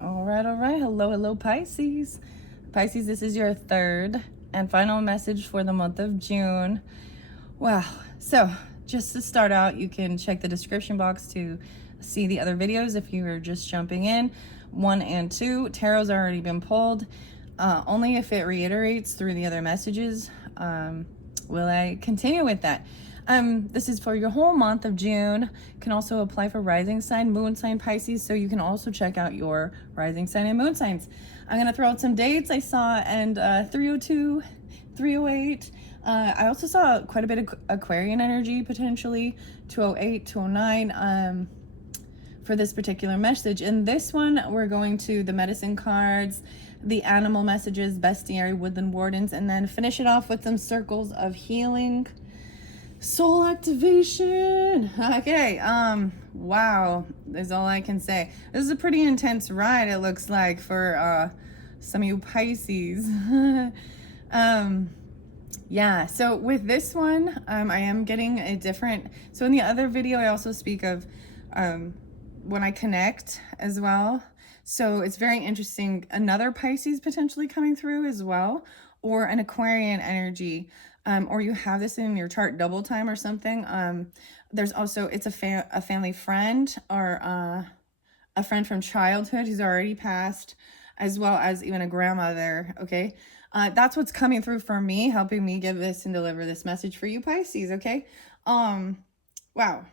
All right, all right. Hello, hello, Pisces. Pisces, this is your third and final message for the month of June. Wow. So, just to start out, you can check the description box to see the other videos if you are just jumping in. 1 and 2, tarot's already been pulled. Only if it reiterates through the other messages will I continue with that. This is for your whole month of June. Can also apply for rising sign, moon sign, Pisces, so you can also check out your rising sign and moon signs. I'm going to throw out some dates I saw, and 302, 308. I also saw quite a bit of Aquarian energy, potentially 208, 209 for this particular message. In this one, we're going to the medicine cards, the animal messages, bestiary, woodland wardens, and then finish it off with some circles of healing. Soul activation. Okay, wow, is all I can say. This is a pretty intense ride, it looks like, for some of you Pisces. Yeah, so with this one, I am getting a different, so in the other video, I also speak of when I connect as well. So it's very interesting. Another Pisces potentially coming through as well, or an Aquarian energy. Or you have this in your chart double time or something. There's also, it's a family friend, or a friend from childhood who's already passed, as well as even a grandmother, okay? That's what's coming through for me, helping me give this and deliver this message for you Pisces, okay? Wow.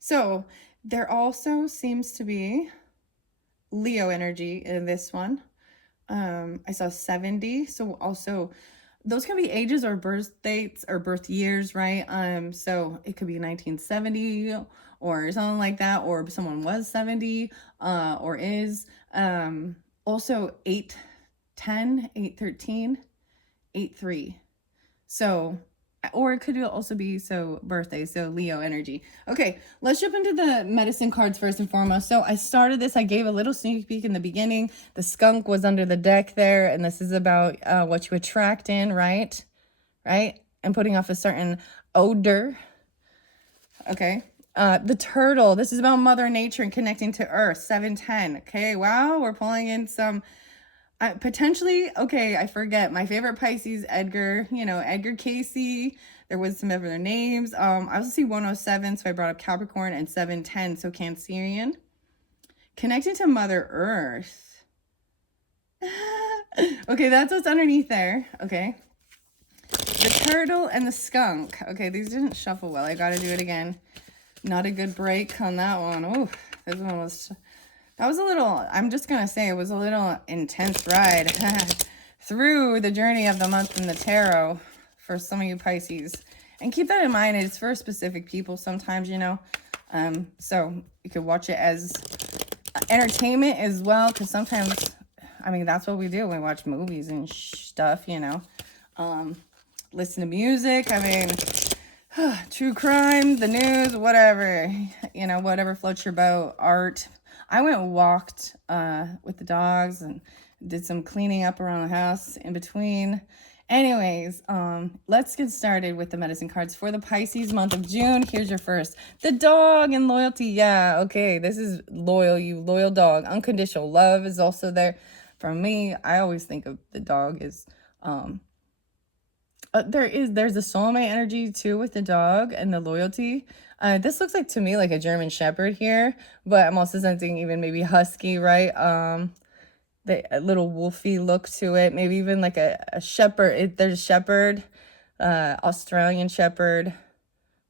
So there also seems to be Leo energy in this one. I saw 70, so also those can be ages or birth dates or birth years, right? So it could be 1970 or something like that, or someone was 70 or is. Also 810, 813, 83. So, or it could also be birthday, so Leo energy. Okay, let's jump into the medicine cards first and foremost. So I started this, I gave a little sneak peek in the beginning. The skunk was under the deck there, and this is about what you attract in, right? Right? And putting off a certain odor. Okay. The turtle, this is about Mother Nature and connecting to Earth, 710. Okay, wow, we're pulling in some potentially, okay, I forget my favorite Pisces, Edgar Casey. There was some other names. I also see 107, so I brought up Capricorn, and 710, so Cancerian. Connecting to Mother Earth. Okay, that's what's underneath there. Okay. The turtle and the skunk. Okay, these didn't shuffle well. I gotta do it again. Not a good break on that one. Oh, this one was... That was a little, I'm just going to say, it was a little intense ride through the journey of the month in the tarot for some of you Pisces. And keep that in mind, it's for specific people sometimes, so you could watch it as entertainment as well, because sometimes, I mean, that's what we do. We watch movies and stuff, listen to music. I mean, true crime, the news, whatever, whatever floats your boat, art. I went and walked with the dogs and did some cleaning up around the house in between. Anyways, let's get started with the medicine cards for the Pisces month of June. Here's your first. The dog and loyalty. Yeah, okay, this is loyal, you loyal dog. Unconditional love is also there. For me, I always think of the dog as... there's a soulmate energy too with the dog and the loyalty. This looks like to me like a German Shepherd here, but I'm also sensing even maybe husky, right? The little wolfy look to it, maybe even like a shepherd. There's a shepherd, Australian Shepherd,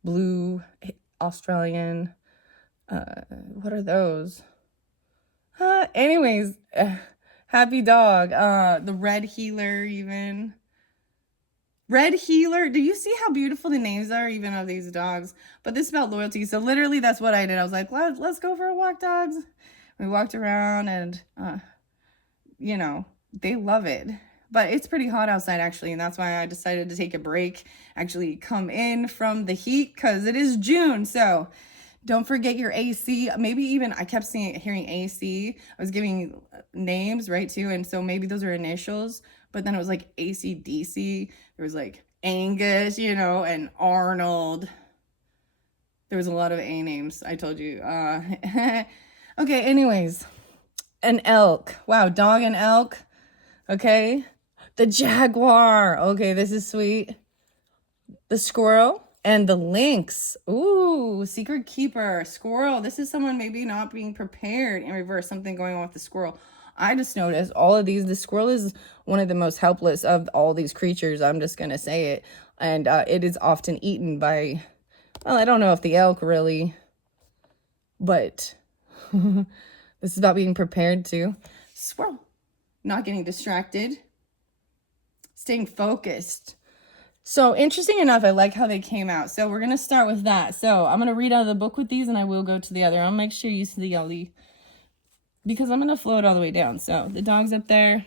blue Australian. What are those? Anyways, happy dog. The red healer even. Red Healer. Do you see how beautiful the names are, even of these dogs? But this is about loyalty. So literally that's what I did. I was like, let's go for a walk, dogs. We walked around and, they love it. But it's pretty hot outside, actually. And that's why I decided to take a break, actually come in from the heat, because it is June. So don't forget your AC. Maybe even I kept hearing AC. I was giving names, right, too. And so maybe those are initials. But then it was like AC/DC. There was like Angus, and Arnold. There was a lot of A names, I told you. Okay, anyways. An elk. Wow, dog and elk. Okay. The jaguar. Okay, this is sweet. The squirrel and the lynx. Ooh, secret keeper. Squirrel. This is someone maybe not being prepared in reverse. Something going on with the squirrel. I just noticed all of these. The squirrel is one of the most helpless of all these creatures. I'm just going to say it. And it is often eaten by, well, I don't know if the elk really, but this is about being prepared too. Squirrel. Not getting distracted. Staying focused. So interesting enough, I like how they came out. So we're going to start with that. So I'm going to read out of the book with these and I will go to the other. I'll make sure you see all the, because I'm going to float all the way down. So the dog's up there.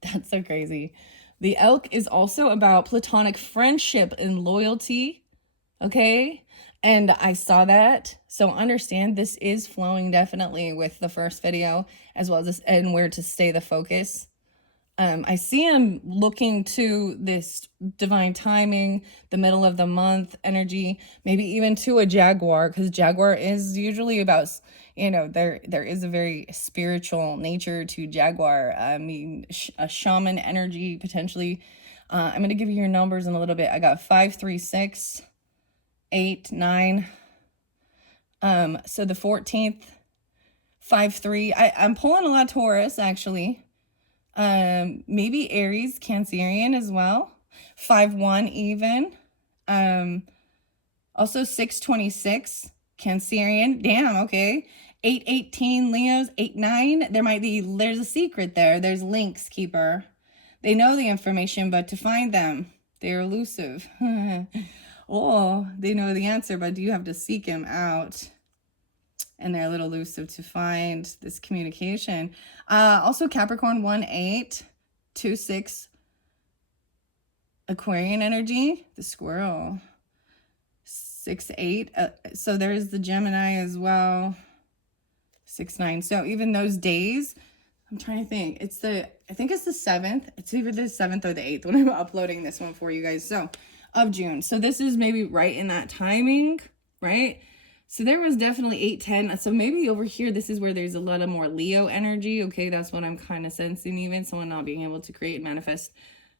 That's so crazy. The elk is also about platonic friendship and loyalty. Okay. And I saw that. So understand this is flowing definitely with the first video as well as this and where to stay the focus. I see him looking to this divine timing, the middle of the month energy, maybe even to a jaguar, because jaguar is usually about, you know, there is a very spiritual nature to jaguar. I mean, a shaman energy potentially. I'm going to give you your numbers in a little bit. I got 5, 3, 6, 8, 9. So the 14th, 5, 3. I'm pulling a lot of Taurus actually. Maybe Aries, Cancerian as well. 5-1 even. Also 6-26, Cancerian. Damn, okay. 8-18 Leos, 8-9. There's a secret there. There's Lynx Keeper. They know the information, but to find them, they're elusive. Oh, they know the answer, but you have to seek him out. And they're a little elusive to find this communication. Also Capricorn 1-8, 2-6 Aquarian energy, the squirrel. 6-8. So there's the Gemini as well. 6-9. So even those days, I'm trying to think. I think it's the 7th. It's either the 7th or the 8th when I'm uploading this one for you guys. So of June. So this is maybe right in that timing, right? So there was definitely 8-10. So maybe over here, this is where there's a lot of more Leo energy. Okay, that's what I'm kind of sensing even. Someone not being able to create and manifest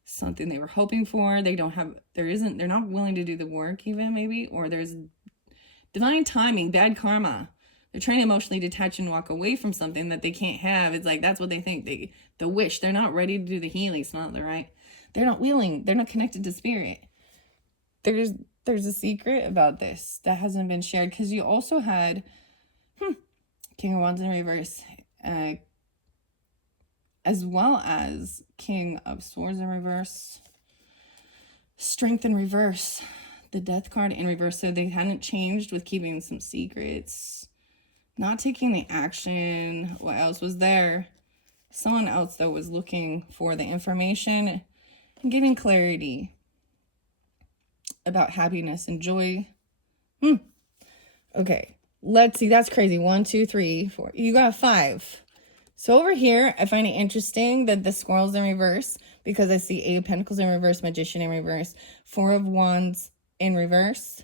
something they were hoping for. They're not willing to do the work even maybe. Or there's divine timing, bad karma. They're trying to emotionally detach and walk away from something that they can't have. It's like, that's what they think. The wish. They're not ready to do the healing. It's not the right. They're not willing. They're not connected to spirit. There's a secret about this that hasn't been shared because you also had King of Wands in reverse, as well as King of Swords in reverse, Strength in reverse, the Death card in reverse. So they hadn't changed with keeping some secrets, not taking the action. What else was there? Someone else though was looking for the information and getting clarity about happiness and joy. Okay, let's see. That's crazy. 1, 2, 3, 4. You got 5. So over here, I find it interesting that the squirrel's in reverse because I see 8 of Pentacles in reverse, Magician in reverse, 4 of Wands in reverse.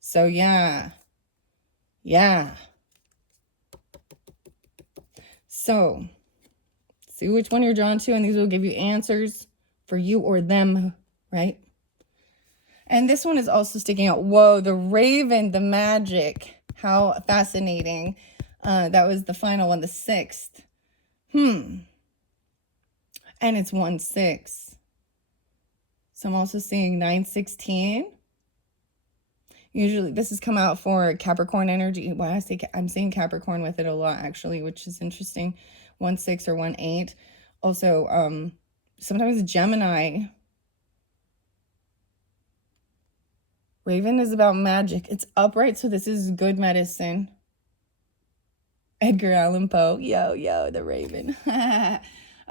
So yeah. So see which one you're drawn to, and these will give you answers for you or them, right? And this one is also sticking out. Whoa, the raven, the magic. How fascinating. That was the final one, the 6th. And it's 1-6. So I'm also seeing 9-16. Usually this has come out for Capricorn energy. Well, I'm seeing Capricorn with it a lot actually, which is interesting. 1-6 or 1-8. Also, sometimes Gemini. Raven is about magic. It's upright, so this is good medicine. Edgar Allan Poe. Yo, the Raven.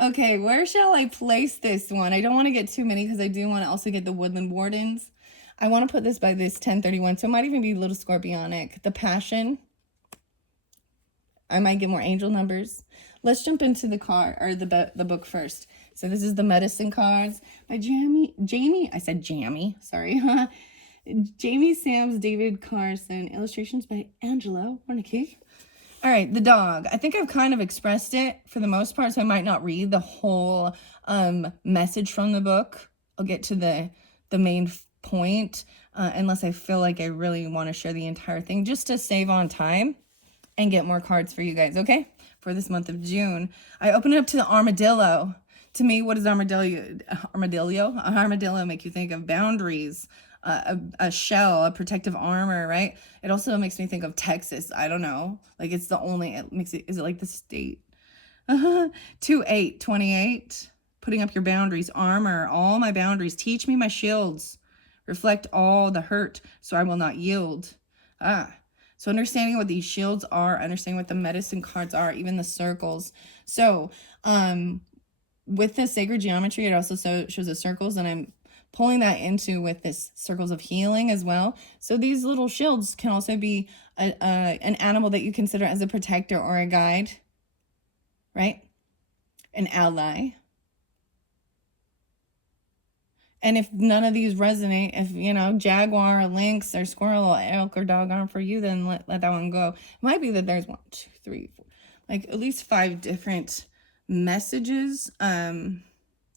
Okay, where shall I place this one? I don't want to get too many because I do want to also get the Woodland Wardens. I want to put this by this 1031, so it might even be a little scorpionic. The Passion. I might get more angel numbers. Let's jump into the card or the book first. So this is the medicine cards by Jamie. I said Jamie. Sorry. Jamie Sams, David Carson. Illustrations by Angelo Warnicki. All right, the dog. I think I've kind of expressed it for the most part, so I might not read the whole message from the book. I'll get to the main point unless I feel like I really want to share the entire thing, just to save on time and get more cards for you guys, okay? For this month of June. I open it up to the armadillo. To me, what is armadillo? Armadillo make you think of boundaries, a shell, a protective armor, right? It also makes me think of Texas. I don't know. Like it's the only, it makes it, is it like the state? 2/8/28. Putting up your boundaries, armor, all my boundaries. Teach me my shields. Reflect all the hurt so I will not yield. So understanding what these shields are, understanding what the medicine cards are, even the circles. So, with the sacred geometry, it also shows the circles, and I'm pulling that into with this circles of healing as well. So these little shields can also be an animal that you consider as a protector or a guide, right? An ally. And if none of these resonate, if, you know, jaguar or lynx or squirrel or elk or dog aren't for you, then let that one go. It might be that there's 1, 2, 3, 4, like at least 5 different messages. I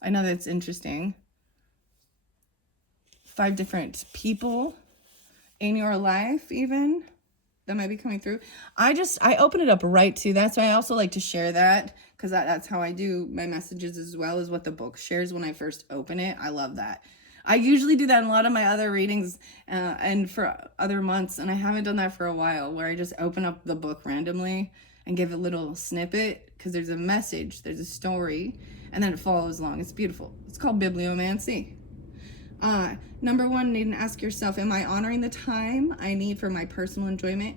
know that's interesting. 5 different people in your life even that might be coming through. I open it up right to, that's why I also like to share that, because that's how I do my messages as well, as what the book shares when I first open it. I love that. I usually do that in a lot of my other readings and for other months, and I haven't done that for a while, where I just open up the book randomly and give a little snippet, because there's a message, there's a story, and then it follows along. It's beautiful. It's called bibliomancy. Number 1, need to ask yourself, am I honoring the time I need for my personal enjoyment?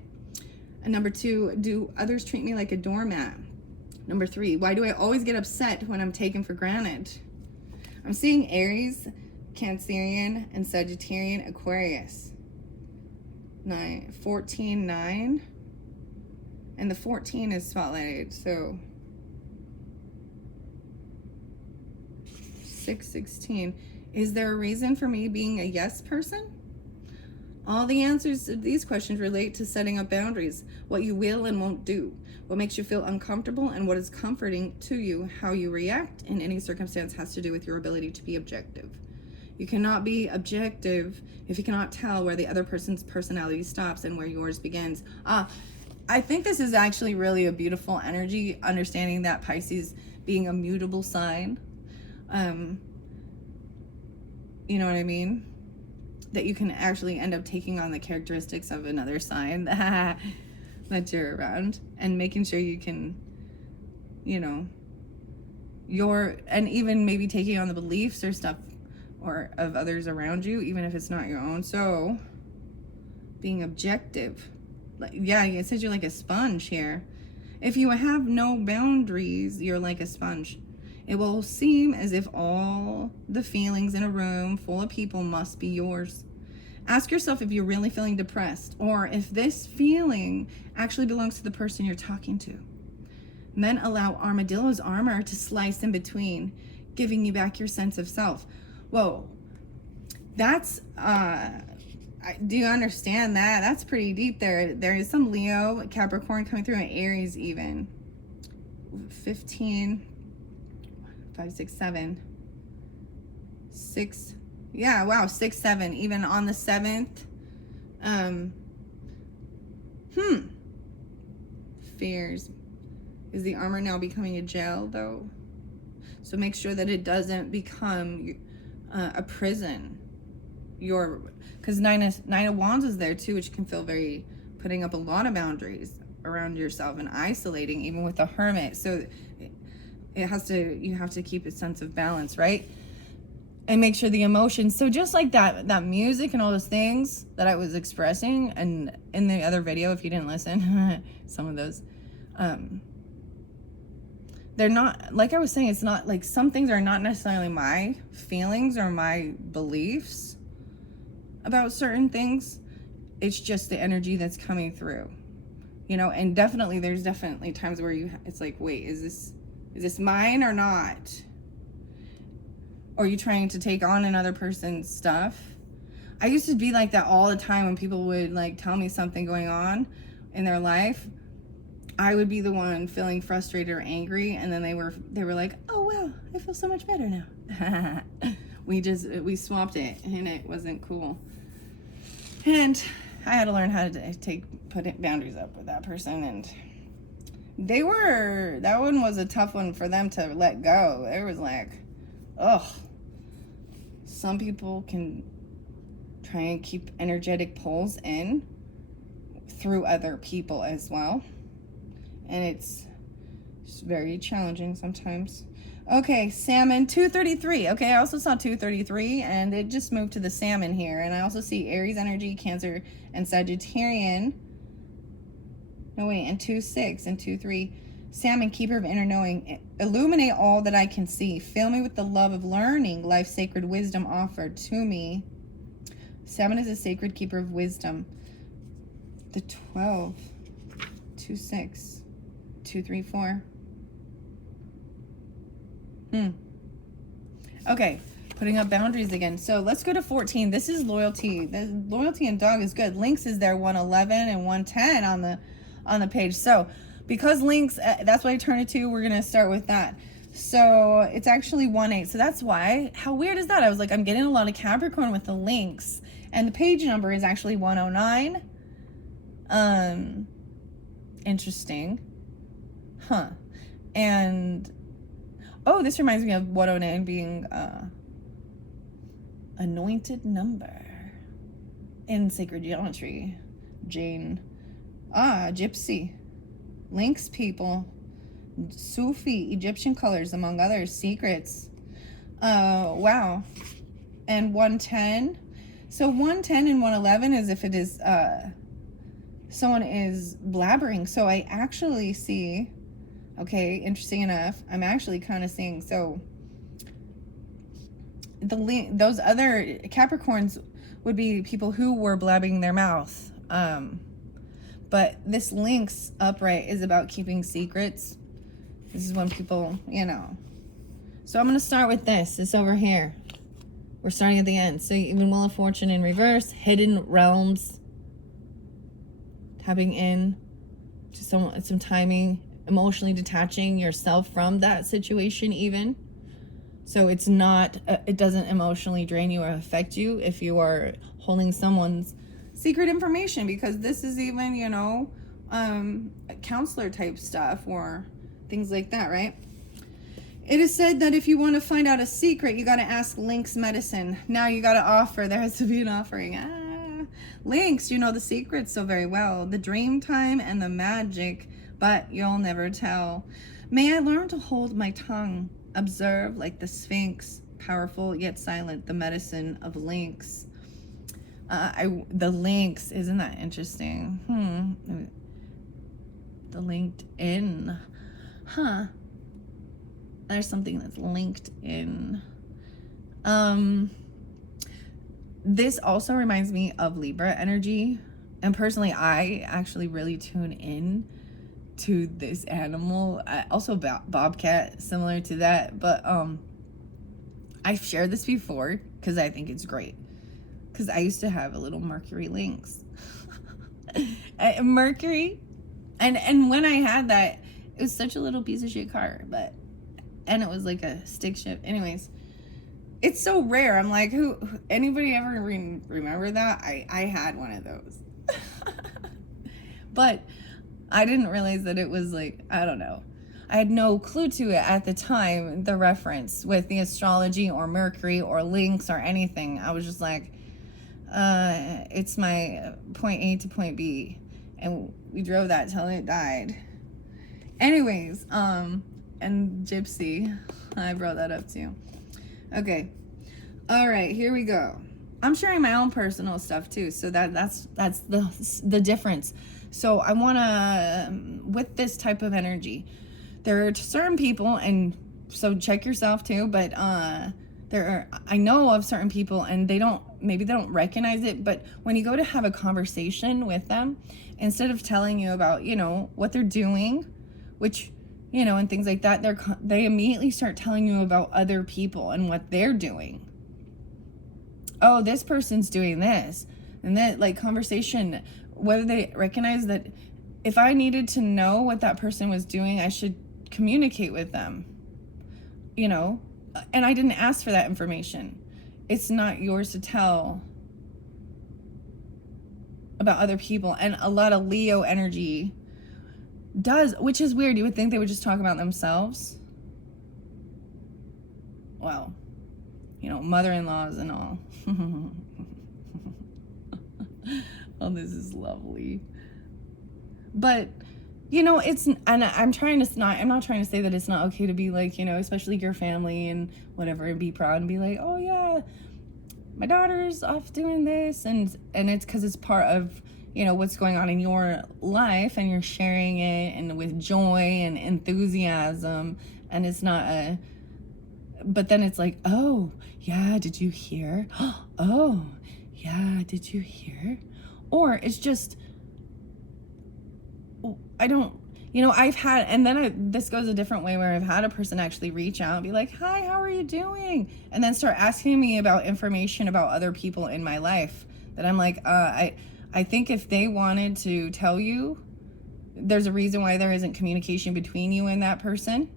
And number 2, do others treat me like a doormat? Number 3, why do I always get upset when I'm taken for granted? I'm seeing Aries, Cancerian, and Sagittarian, Aquarius. 14/9. And the 14 is spotlighted, so 6/16. Is there a reason for me being a yes person? All the answers to these questions relate to setting up boundaries, what you will and won't do, what makes you feel uncomfortable, and what is comforting to you. How you react in any circumstance has to do with your ability to be objective. You cannot be objective if you cannot tell where the other person's personality stops and where yours begins. I think this is actually really a beautiful energy, understanding that Pisces being a mutable sign. You know what I mean? That you can actually end up taking on the characteristics of another sign that you're around, and making sure you can, you know, and even maybe taking on the beliefs or stuff or of others around you, even if it's not your own. So being objective, like, yeah, it says you're like a sponge here. If you have no boundaries, you're like a sponge. It will seem as if all the feelings in a room full of people must be yours. Ask yourself if you're really feeling depressed, or if this feeling actually belongs to the person you're talking to. Then allow armadillo's armor to slice in between, giving you back your sense of self. Whoa, that's, do you understand that? That's pretty deep there. There is some Leo, Capricorn coming through, and Aries even. 15, 5, 6, 7, 6. Yeah, wow, 6, 7, even on the 7th. Fears. Is the armor now becoming a gel, though? So make sure that it doesn't become a prison. Because Nine of Wands is there too, which can feel very, putting up a lot of boundaries around yourself and isolating, even with the Hermit. So you have to keep a sense of balance, right? And make sure the emotions, so just like that music and all those things that I was expressing, and in the other video, if you didn't listen, some of those, they're not, like I was saying, it's not like, some things are not necessarily my feelings or my beliefs about certain things. It's just the energy that's coming through, you know. And there's definitely times where it's like, wait, is this mine or not? Or are you trying to take on another person's stuff? I used to be like that all the time when people would like tell me something going on in their life. I would be the one feeling frustrated or angry, and then they were like, oh wow, I feel so much better now. we swapped it, and it wasn't cool. And I had to learn how to put boundaries up with that person, and that one was a tough one for them to let go. It was like, ugh. Some people can try and keep energetic pulls in through other people as well. And it's very challenging sometimes. Okay, salmon 233. Okay, I also saw 233, and it just moved to the salmon here. And I also see Aries energy, Cancer, and Sagittarian. No, wait, and 2-6 and 2-3. Salmon, keeper of inner knowing. Illuminate all that I can see. Fill me with the love of learning. Life's sacred wisdom offered to me. Salmon is a sacred keeper of wisdom. The 12. 2-6. 2-3-4. Okay, putting up boundaries again. So let's go to 14. This is loyalty. The loyalty in dog is good. Lynx is there, 111 and 110 on the page. So because Lynx, that's what I turned it to. We're gonna start with that. So it's actually 1-8. So that's why. How weird is that? I was like, I'm getting a lot of Capricorn with the Lynx, and the page number is actually 109. Interesting. Huh. And oh, this reminds me of 109 being anointed number in sacred geometry. Jane. Gypsy. Lynx people. Sufi, Egyptian colors, among others. Secrets. Wow. And 110. So 110 and 111 is if it is someone is blabbering. So I actually see, okay, interesting enough, I'm actually kind of seeing, so those other Capricorns would be people who were blabbing their mouth. But this Lynx upright is about keeping secrets. This is when people, So I'm going to start with this. This over here. We're starting at the end. So even Wheel of Fortune in reverse. Hidden realms. Tapping in to some timing. Emotionally detaching yourself from that situation even. So it's not, it doesn't emotionally drain you or affect you if you are holding someone's secret information. Because this is even, counselor type stuff or things like that, right? It is said that if you want to find out a secret, you got to ask Lynx medicine. Now you got to offer. There has to be an offering. Lynx, you know the secrets so very well. The dream time and the magic, but you'll never tell. May I learn to hold my tongue. Observe like the Sphinx, powerful yet silent, the medicine of Lynx. The Lynx, isn't that interesting? The linked in. Huh. There's something that's linked in. This also reminds me of Libra energy. And personally, I actually really tune in to this animal. Also bobcat, similar to that. But I've shared this before because I think it's great. Because I used to have a little Mercury lynx. Mercury. And when I had that, it was such a little piece of shit car. And it was like a stick shift. Anyways, it's so rare. I'm like, anybody ever remember that? I had one of those. But I didn't realize that it was like, I don't know. I had no clue to it at the time, the reference with the astrology or Mercury or Lynx or anything. I was just like, it's my point A to point B. And we drove that till it died. Anyways, and Gypsy, I brought that up too. Okay. All right, here we go. I'm sharing my own personal stuff too. So that's the difference. So I want to, with this type of energy, there are certain people, and so check yourself too, but I know of certain people and maybe they don't recognize it, but when you go to have a conversation with them, instead of telling you about, what they're doing, which, and things like that, they immediately start telling you about other people and what they're doing. Oh, this person's doing this. And that, like, conversation, whether they recognize that if I needed to know what that person was doing, I should communicate with them, you know? And I didn't ask for that information. It's not yours to tell about other people. And a lot of Leo energy does, which is weird. You would think they would just talk about themselves. Well, you know, mother-in-laws and all. Oh, this is lovely. But, you know, it's, and I'm not trying to say that it's not okay to be like, you know, especially your family and whatever, and be proud and be like, oh yeah, my daughter's off doing this. And it's because it's part of, you know, what's going on in your life, and you're sharing it and with joy and enthusiasm. And it's not but then it's like, oh yeah, did you hear? Oh yeah, did you hear? Or it's just, I don't, you know, I've had, and then this goes a different way, where I've had a person actually reach out and be like, hi, how are you doing? And then start asking me about information about other people in my life that I'm like, I think if they wanted to tell you, there's a reason why there isn't communication between you and that person.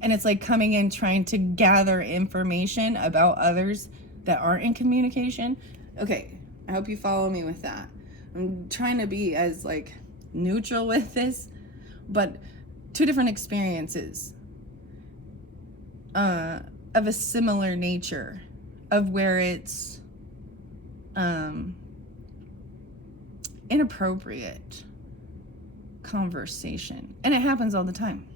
And it's like coming in trying to gather information about others that aren't in communication. Okay, I hope you follow me with that. I'm trying to be as like neutral with this, but two different experiences of a similar nature, of where it's inappropriate conversation, and it happens all the time.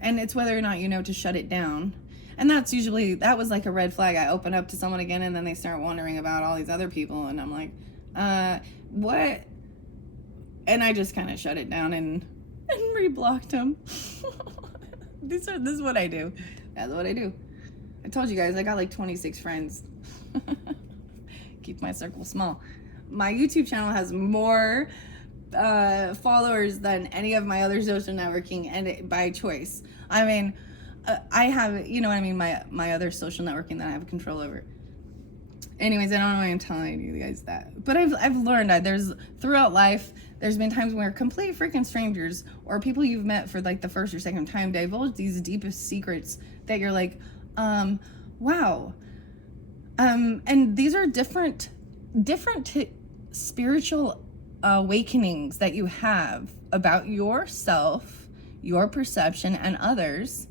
And it's whether or not you know to shut it down. And that's usually, that was like a red flag. I open up to someone again, and then they start wondering about all these other people, and I'm like, what? And I just kind of shut it down and reblocked them. This is what I do. That's what I do. I told you guys, I got like 26 friends. Keep my circle small. My YouTube channel has more followers than any of my other social networking, and by choice. I mean, I have, you know what I mean, my other social networking that I have control over. Anyways, I don't know why I'm telling you guys that, but I've learned that throughout life, there's been times where complete freaking strangers or people you've met for like the first or second time divulge these deepest secrets that you're like, wow. And these are different spiritual awakenings that you have about yourself, your perception, and others.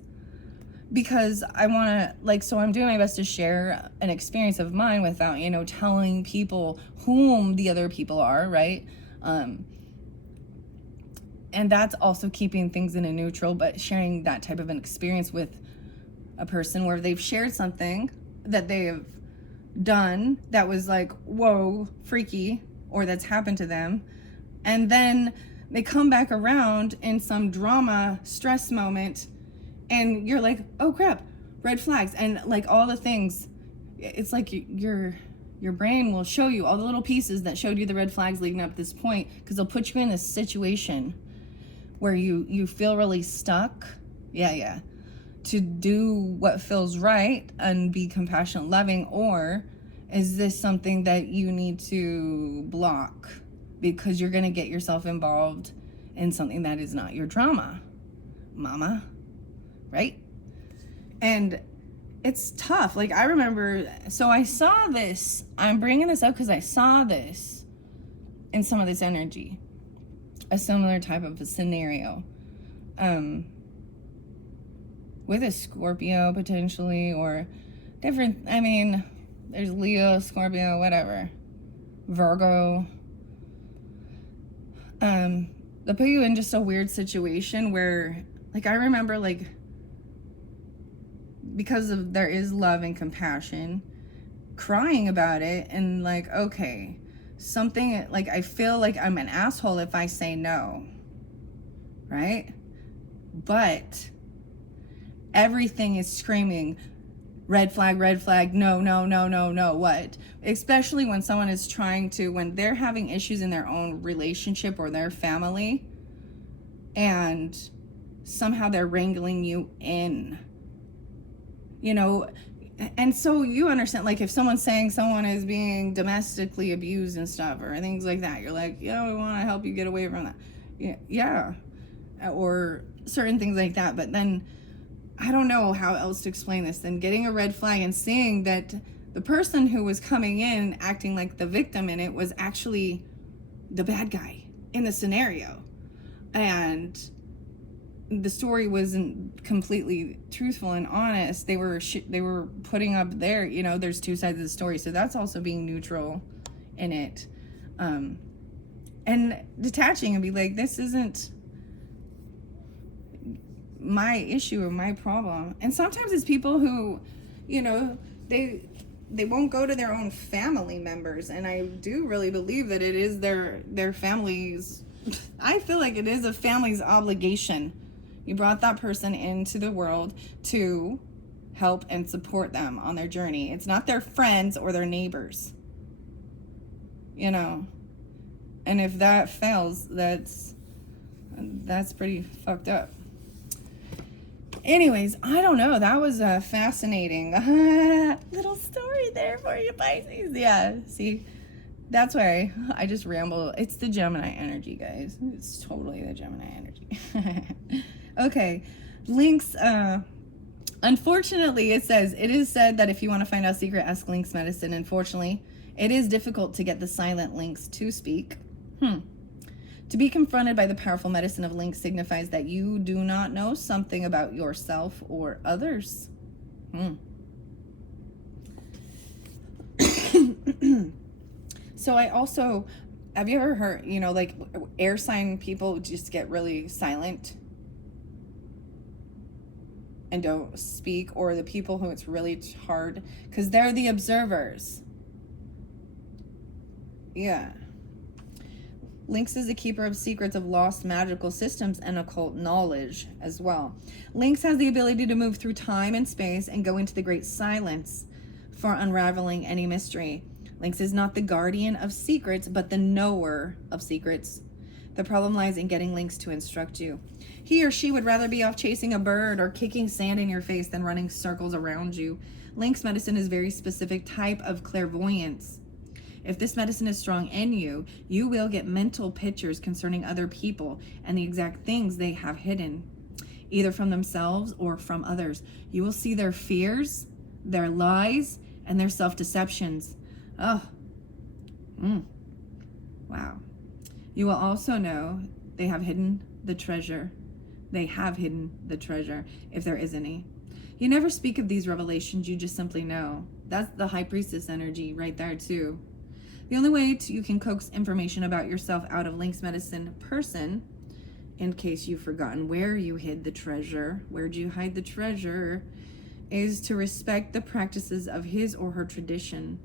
Because I want to, like, so I'm doing my best to share an experience of mine without, you know, telling people whom the other people are, right? And that's also keeping things in a neutral, but sharing that type of an experience with a person where they've shared something that they have done that was like, whoa, freaky, or that's happened to them. And then they come back around in some drama, stress moment, and you're like, oh crap, red flags, and like all the things. It's like your brain will show you all the little pieces that showed you the red flags leading up to this point, because they'll put you in this situation where you feel really stuck. Yeah. To do what feels right and be compassionate, loving, or is this something that you need to block because you're going to get yourself involved in something that is not your drama, mama, right? And it's tough. Like, I remember, so I saw this, I'm bringing this up because I saw this in some of this energy, a similar type of a scenario, with a Scorpio potentially, or different, I mean, there's Leo, Scorpio, whatever, Virgo. They'll put you in just a weird situation where, like, I remember, like, because of there is love and compassion, crying about it, and like, okay, something, like, I feel like I'm an asshole if I say no, right? But everything is screaming, red flag, no, what? Especially when someone is trying to, when they're having issues in their own relationship or their family, and somehow they're wrangling you in, you know. And so you understand, like, if someone's saying someone is being domestically abused and stuff or things like that, you're like, yeah, we want to help you get away from that. Yeah, or certain things like that. But then I don't know how else to explain this than getting a red flag and seeing that the person who was coming in acting like the victim in it was actually the bad guy in the scenario. And the story wasn't completely truthful and honest. They were putting up there, there's two sides of the story. So that's also being neutral in it. And detaching and be like, this isn't my issue or my problem. And sometimes it's people who, they won't go to their own family members, and I do really believe that it is their family's, I feel like it is a family's obligation. You brought that person into the world to help and support them on their journey. It's not their friends or their neighbors, and if that fails, that's pretty fucked up. Anyways, I don't know. That was a fascinating little story there for you, Pisces. Yeah, see, that's why I just ramble. It's the Gemini energy, guys. It's totally the Gemini energy. Okay, Lynx. Unfortunately, it is said that if you want to find out secret, ask Lynx medicine. Unfortunately, it is difficult to get the silent lynx to speak. To be confronted by the powerful medicine of Lynx signifies that you do not know something about yourself or others. So I also, have you ever heard, like air sign people just get really silent and don't speak, or the people who it's really hard because they're the observers. Yeah. Lynx is a keeper of secrets of lost magical systems and occult knowledge as well. Lynx has the ability to move through time and space and go into the great silence for unraveling any mystery. Lynx is not the guardian of secrets, but the knower of secrets. The problem lies in getting Lynx to instruct you. He or she would rather be off chasing a bird or kicking sand in your face than running circles around you. Lynx medicine is a very specific type of clairvoyance. If this medicine is strong in you, you will get mental pictures concerning other people and the exact things they have hidden, either from themselves or from others. You will see their fears, their lies, and their self-deceptions. Oh, wow. You will also know they have hidden the treasure. They have hidden the treasure, if there is any. You never speak of these revelations, you just simply know. That's the High Priestess energy right there, too. The only way you can coax information about yourself out of Lynx medicine person, in case you've forgotten where you hid the treasure, where'd you hide the treasure, is to respect the practices of his or her tradition.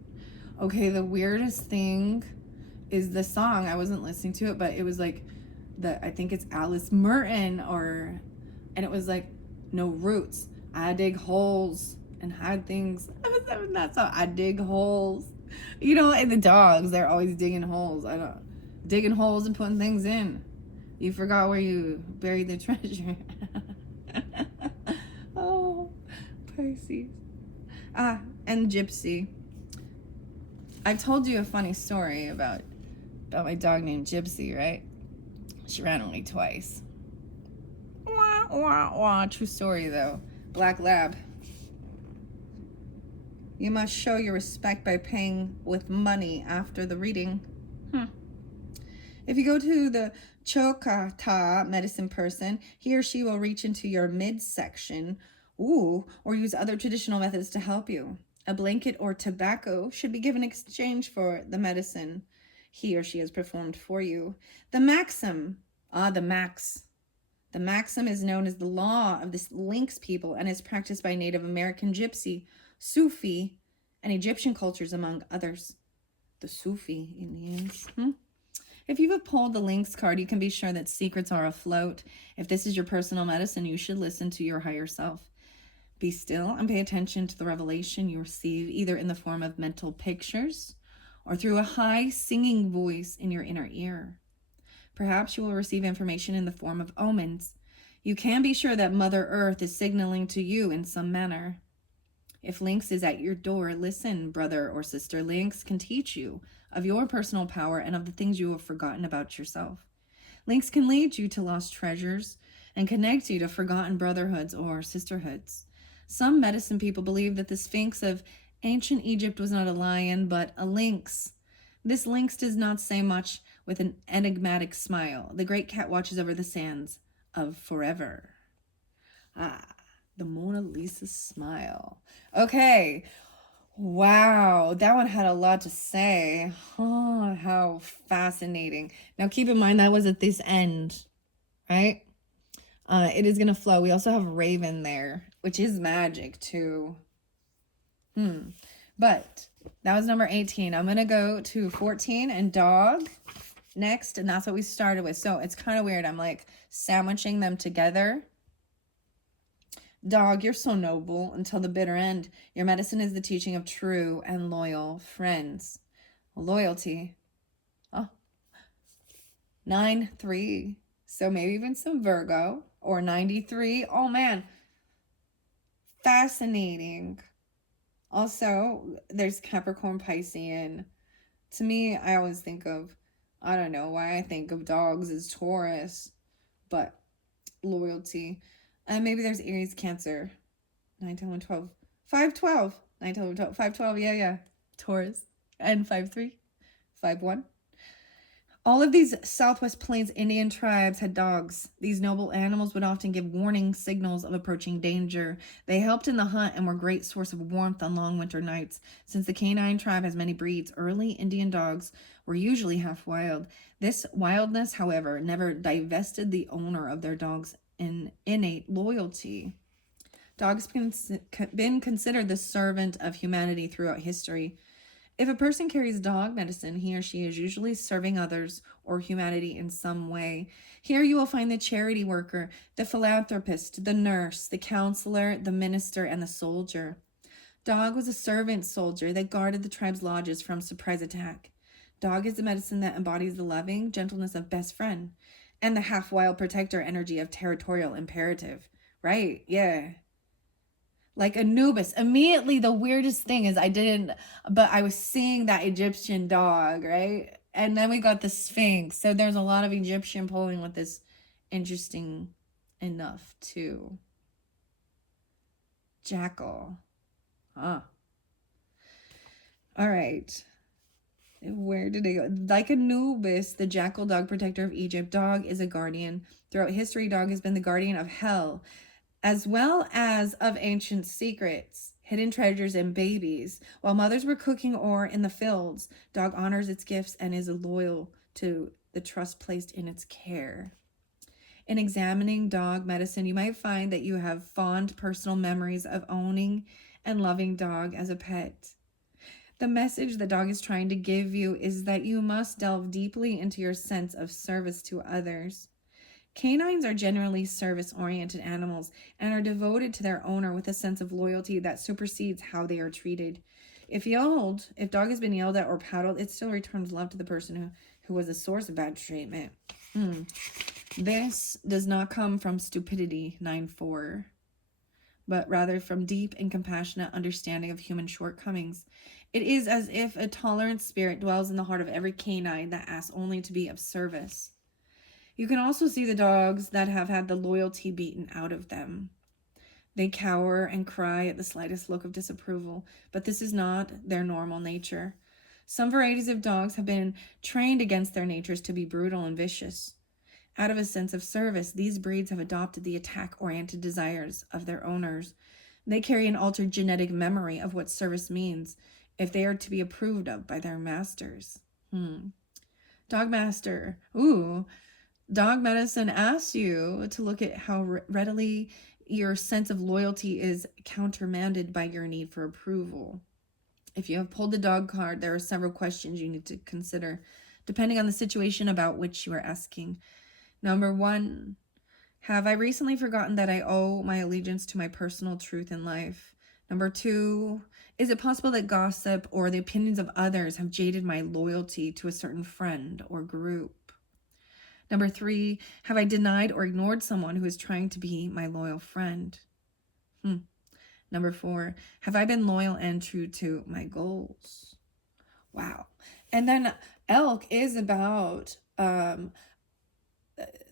Okay, the weirdest thing is the song. I wasn't listening to it, but it was like I think it's Alice Merton, and it was like, no roots. I dig holes and hide things. I was having that song. I dig holes. And the dogs, they're always digging holes. Digging holes and putting things in. You forgot where you buried the treasure. Oh, Pisces. And Gypsy. I've told you a funny story about my dog named Gypsy, right? She ran only twice. Wah, wah, wah. True story, though. Black Lab. You must show your respect by paying with money after the reading. If you go to the Chokata medicine person, he or she will reach into your midsection, or use other traditional methods to help you. A blanket or tobacco should be given in exchange for the medicine he or she has performed for you. The maxim, the maxim is known as the law of the Lynx people and is practiced by Native American, Gypsy, Sufi, and Egyptian cultures, among others. The Sufi Indians. If you've pulled the Lynx card, you can be sure that secrets are afloat. If this is your personal medicine, you should listen to your higher self. Be still and pay attention to the revelation you receive, either in the form of mental pictures or through a high singing voice in your inner ear. Perhaps you will receive information in the form of omens. You can be sure that Mother Earth is signaling to you in some manner. If Lynx is at your door, listen. Brother or sister Lynx can teach you of your personal power and of the things you have forgotten about yourself. Lynx can lead you to lost treasures and connect you to forgotten brotherhoods or sisterhoods. Some medicine people believe that the Sphinx of ancient Egypt was not a lion, but a lynx. This lynx does not say much with an enigmatic smile. The great cat watches over the sands of forever. Ah, the Mona Lisa smile. Okay. Wow, that one had a lot to say. Oh, how fascinating. Now keep in mind that was at this end, right? It is going to flow. We also have Raven there, which is magic too. But that was number 18. I'm going to go to 14 and dog next, and that's what we started with. So it's kind of weird. I'm like sandwiching them together. Dog, you're so noble until the bitter end. Your medicine is the teaching of true and loyal friends. Loyalty. Oh, 9-3. So maybe even some Virgo or 93. Oh man, fascinating. Also, there's Capricorn, Piscean. To me, I always think of, I don't know why I think of dogs as Taurus, but loyalty. And maybe there's Aries, Cancer. 9, 10, 11, 12. 5, 12. 9, 10, 11, 12. 5, 12. Yeah. Taurus. And 5, 3. 5, 1. All of these Southwest Plains Indian tribes had dogs. These noble animals would often give warning signals of approaching danger. They helped in the hunt and were a great source of warmth on long winter nights. Since the canine tribe has many breeds, early Indian dogs were usually half wild. This wildness, however, never divested the owner of their dog's innate loyalty. Dogs have been considered the servant of humanity throughout history. If a person carries dog medicine, he or she is usually serving others or humanity in some way. Here you will find the charity worker, the philanthropist, the nurse, the counselor, the minister, and the soldier. Dog was a servant soldier that guarded the tribe's lodges from surprise attack. Dog is the medicine that embodies the loving gentleness of best friend and the half-wild protector energy of territorial imperative. Right, yeah. Like Anubis. Immediately, the weirdest thing is but I was seeing that Egyptian dog, right? And then we got the Sphinx. So there's a lot of Egyptian pulling with this. Interesting enough, too. Jackal. Huh. All right. Where did it go? Like Anubis, the jackal dog protector of Egypt, dog is a guardian. Throughout history, dog has been the guardian of hell, as well as of ancient secrets, hidden treasures, and babies. While mothers were cooking or in the fields, dog honors its gifts and is loyal to the trust placed in its care. In examining dog medicine, you might find that you have fond personal memories of owning and loving dog as a pet. The message the dog is trying to give you is that you must delve deeply into your sense of service to others. Canines are generally service-oriented animals and are devoted to their owner with a sense of loyalty that supersedes how they are treated. If dog has been yelled at or paddled, it still returns love to the person who was the source of bad treatment. This does not come from stupidity, 9-4, but rather from deep and compassionate understanding of human shortcomings. It is as if a tolerant spirit dwells in the heart of every canine that asks only to be of service. You can also see the dogs that have had the loyalty beaten out of them. They cower and cry at the slightest look of disapproval, but this is not their normal nature. Some varieties of dogs have been trained against their natures to be brutal and vicious. Out of a sense of service, these breeds have adopted the attack-oriented desires of their owners. They carry an altered genetic memory of what service means if they are to be approved of by their masters. Dog master. Dog medicine asks you to look at how readily your sense of loyalty is countermanded by your need for approval. If you have pulled the dog card, there are several questions you need to consider, depending on the situation about which you are asking. Number 1, have I recently forgotten that I owe my allegiance to my personal truth in life? Number 2, is it possible that gossip or the opinions of others have jaded my loyalty to a certain friend or group? Number 3, have I denied or ignored someone who is trying to be my loyal friend? Number 4, have I been loyal and true to my goals? Wow. And then elk is about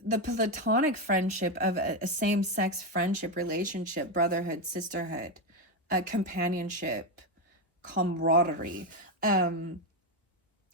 the platonic friendship of a same-sex friendship, relationship, brotherhood, sisterhood, companionship, camaraderie,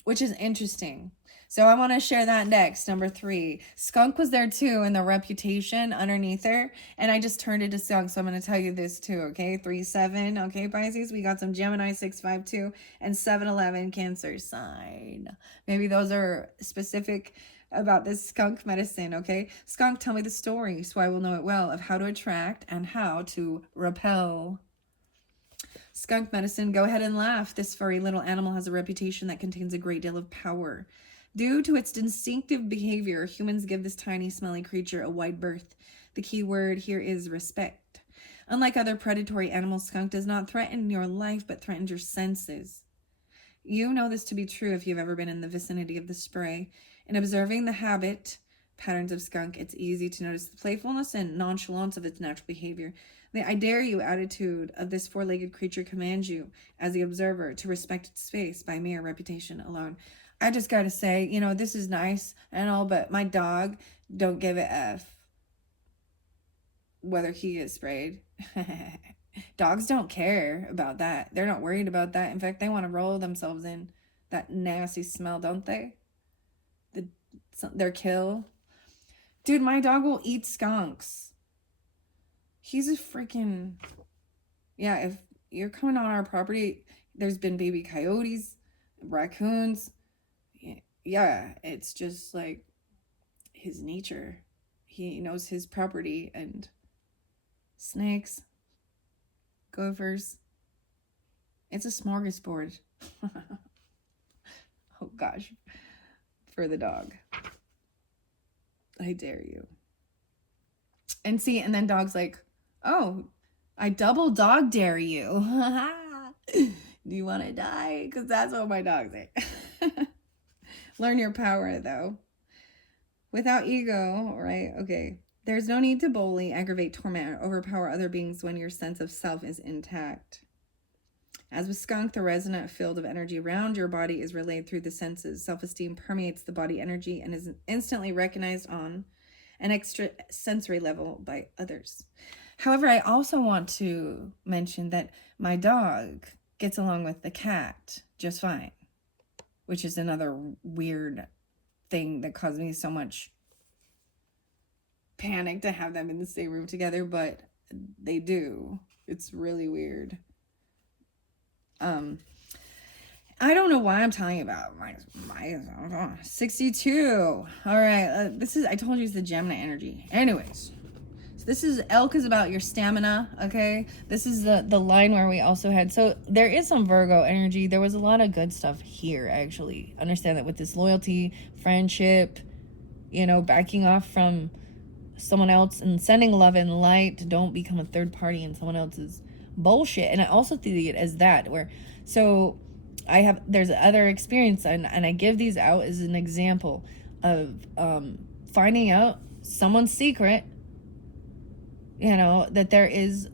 which is interesting. So I want to share that next. Number 3, skunk was there too in the reputation underneath her, and I just turned it to skunk, so I'm going to tell you this too, okay? 3-7, okay, Pisces? We got some Gemini 6-5-2 and 7-11 Cancer sign. Maybe those are specific about this skunk medicine, okay? Skunk, tell me the story so I will know it well of how to attract and how to repel. Skunk medicine, go ahead and laugh. This furry little animal has a reputation that contains a great deal of power. Due to its distinctive behavior, humans give this tiny, smelly creature a wide berth. The key word here is respect. Unlike other predatory animals, skunk does not threaten your life, but threatens your senses. You know this to be true if you've ever been in the vicinity of the spray. In observing the habit patterns of skunk, it's easy to notice the playfulness and nonchalance of its natural behavior. The I dare you attitude of this four-legged creature commands you, as the observer, to respect its space by mere reputation alone. I just gotta say, you know, this is nice and all, but my dog don't give a F whether he is sprayed. Dogs don't care about that. They're not worried about that. In fact, they want to roll themselves in that nasty smell, don't they? Their kill. Dude, my dog will eat skunks. He's a freaking... Yeah, if you're coming on our property, there's been baby coyotes, raccoons. Yeah, it's just like his nature. He knows his property. And snakes, gophers. It's a smorgasbord. Oh gosh. For the dog. I dare you. And see, and then dog's like, oh, I double dog dare you. Do you want to die? Because that's what my dog say. Learn your power, though. Without ego, right? Okay. There's no need to bully, aggravate, torment, or overpower other beings when your sense of self is intact. As with skunk, the resonant field of energy around your body is relayed through the senses. Self-esteem permeates the body energy and is instantly recognized on an extra sensory level by others. However, I also want to mention that my dog gets along with the cat just fine, which is another weird thing that caused me so much panic to have them in the same room together, but they do. It's really weird. I don't know why I'm telling you about my 62. All right, I told you it's the Gemini energy. Anyways, so this is elk is about your stamina, okay? This is the line where we also had, so there is some Virgo energy. There was a lot of good stuff here, actually. Understand that with this loyalty, friendship, you know, backing off from someone else and sending love and light. Don't become a third party in someone else's bullshit. And I also see it as that, where, so there's other experience, and I give these out as an example of finding out someone's secret, you know, that there is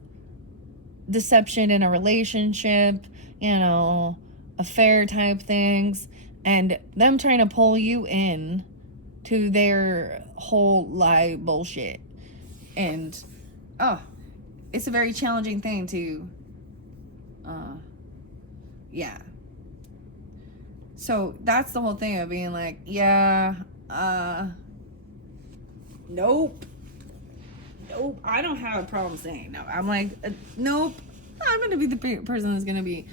deception in a relationship, you know, affair type things, and them trying to pull you in to their whole lie bullshit. And it's a very challenging thing to yeah. So that's the whole thing of being like, yeah, nope, I don't have a problem saying no. I'm like, nope, I'm gonna be the person that's gonna be,